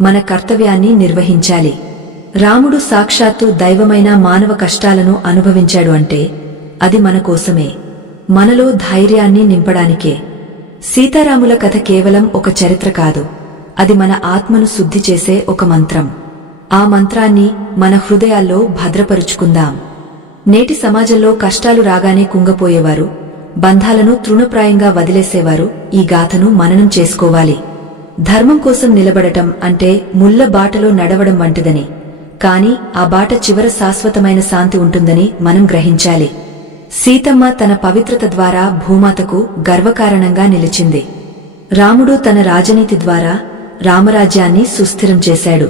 మన కర్తవ్యాన్ని నిర్వహించాలి. రాముడు సాక్షాత్తు దైవమైన మానవ కష్టాలను అనుభవించాడు అంటే అది మన కోసమే, మనలో ధైర్యాన్ని నింపడానికే. సీతారాముల కథ కేవలం ఒక చరిత్ర కాదు, అది మన ఆత్మను శుద్ధి చేసే ఒక మంత్రం. ఆ మంత్రాన్ని మన హృదయాల్లో భద్రపరుచుకుందాం. నేటి సమాజంలో కష్టాలు రాగానే కుంగపోయేవారు, బంధాలను తృణప్రాయంగా వదిలేసేవారు ఈ గాథను మననం చేసుకోవాలి. ధర్మం కోసం నిలబడటం అంటే ముళ్ల బాటలో నడవడం వంటిదని, కాని ఆ బాట చివర శాశ్వతమైన శాంతి ఉంటుందని మనం గ్రహించాలి. సీతమ్మ తన పవిత్రత ద్వారా భూమాతకు గర్వకారణంగా నిలిచింది. రాముడు తన రాజనీతి ద్వారా రామరాజ్యాన్ని సుస్థిరం చేశాడు.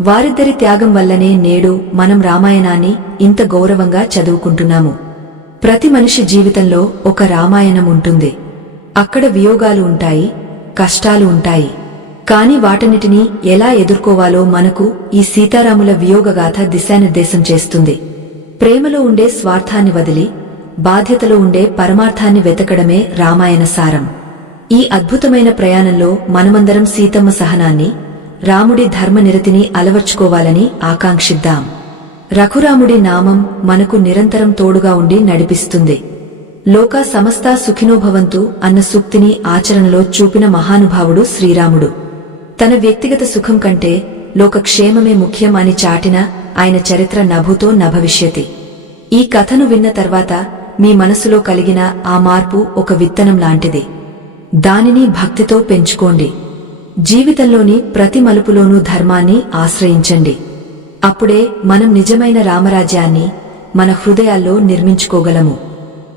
వారిద్దరి త్యాగం వల్లనే నేడు మనం రామాయణాన్ని ఇంత గౌరవంగా చదువుకుంటున్నాము. ప్రతి మనిషి జీవితంలో ఒక రామాయణం ఉంటుంది. అక్కడ వియోగాలు ఉంటాయి, కష్టాలు ఉంటాయి. కాని వాటన్నిటినీ ఎలా ఎదుర్కోవాలో మనకు ఈ సీతారాముల వియోగగాథ దిశానిర్దేశం చేస్తుంది. ప్రేమలో ఉండే స్వార్థాన్ని వదిలి బాధ్యతలో ఉండే పరమార్థాన్ని వెతకడమే రామాయణ సారం. ఈ అద్భుతమైన ప్రయాణంలో మనమందరం సీతమ్మ సహనాన్ని, రాముడి ధర్మనిరతిని అలవర్చుకోవాలని ఆకాంక్షిద్దాం. రఘురాముడి నామం మనకు నిరంతరం తోడుగా ఉండి నడిపిస్తుంది. లోకా సమస్తా సుఖినోభవంతు అన్న సూక్తిని ఆచరణలో చూపిన మహానుభావుడు శ్రీరాముడు. తన వ్యక్తిగత సుఖం కంటే లోకక్షేమమే ముఖ్యం అని చాటిన ఆయన చరిత్ర నభూతో నభవిష్యతి. ఈ కథను విన్న తర్వాత మీ మనసులో కలిగిన ఆ మార్పు ఒక విత్తనం లాంటిది. దానిని భక్తితో పెంచుకోండి. జీవితంలోని ప్రతి మలుపులోనూ ధర్మాన్ని ఆశ్రయించండి. అప్పుడే మనం నిజమైన రామరాజ్యాన్ని మన హృదయాల్లో నిర్మించుకోగలము.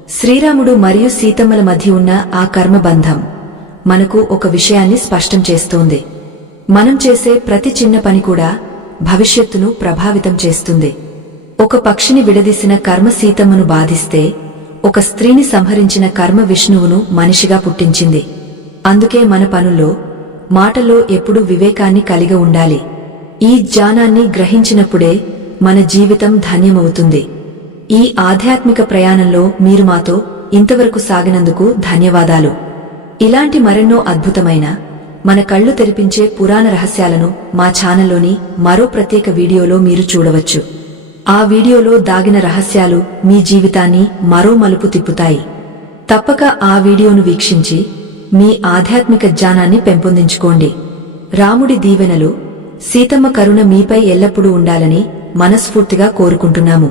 శ్రీరాముడు మరియు సీతమ్మల మధ్య ఉన్న ఆ కర్మబంధం మనకు ఒక విషయాన్ని స్పష్టం చేస్తోంది. మనం చేసే ప్రతి చిన్న పని కూడా భవిష్యత్తును ప్రభావితం చేస్తుంది. ఒక పక్షిని విడదీసిన కర్మ సీతమ్మను బాధిస్తే, ఒక స్త్రీని సంహరించిన కర్మ విష్ణువును మనిషిగా పుట్టించింది. అందుకే మన పనుల్లో, మాటల్లో ఎప్పుడూ వివేకాన్ని కలిగి ఉండాలి. ఈ జ్ఞానాన్ని గ్రహించినప్పుడే మన జీవితం ధన్యమవుతుంది. ఈ ఆధ్యాత్మిక ప్రయాణంలో మీరు మాతో ఇంతవరకు సాగినందుకు ధన్యవాదాలు. ఇలాంటి మరెన్నో అద్భుతమైన, మన కళ్లు తెరిపించే పురాణ రహస్యాలను మా ఛానల్లోని మరో ప్రత్యేక వీడియోలో మీరు చూడవచ్చు. ఆ వీడియోలో దాగిన రహస్యాలు మీ జీవితాన్ని మరో మలుపు తిప్పుతాయి. తప్పక ఆ వీడియోను వీక్షించి మీ ఆధ్యాత్మిక జ్ఞానాన్ని పెంపొందించుకోండి. రాముడి దీవెనలు, సీతమ్మ కరుణ మీపై ఎల్లప్పుడూ ఉండాలని మనస్ఫూర్తిగా కోరుకుంటున్నాము.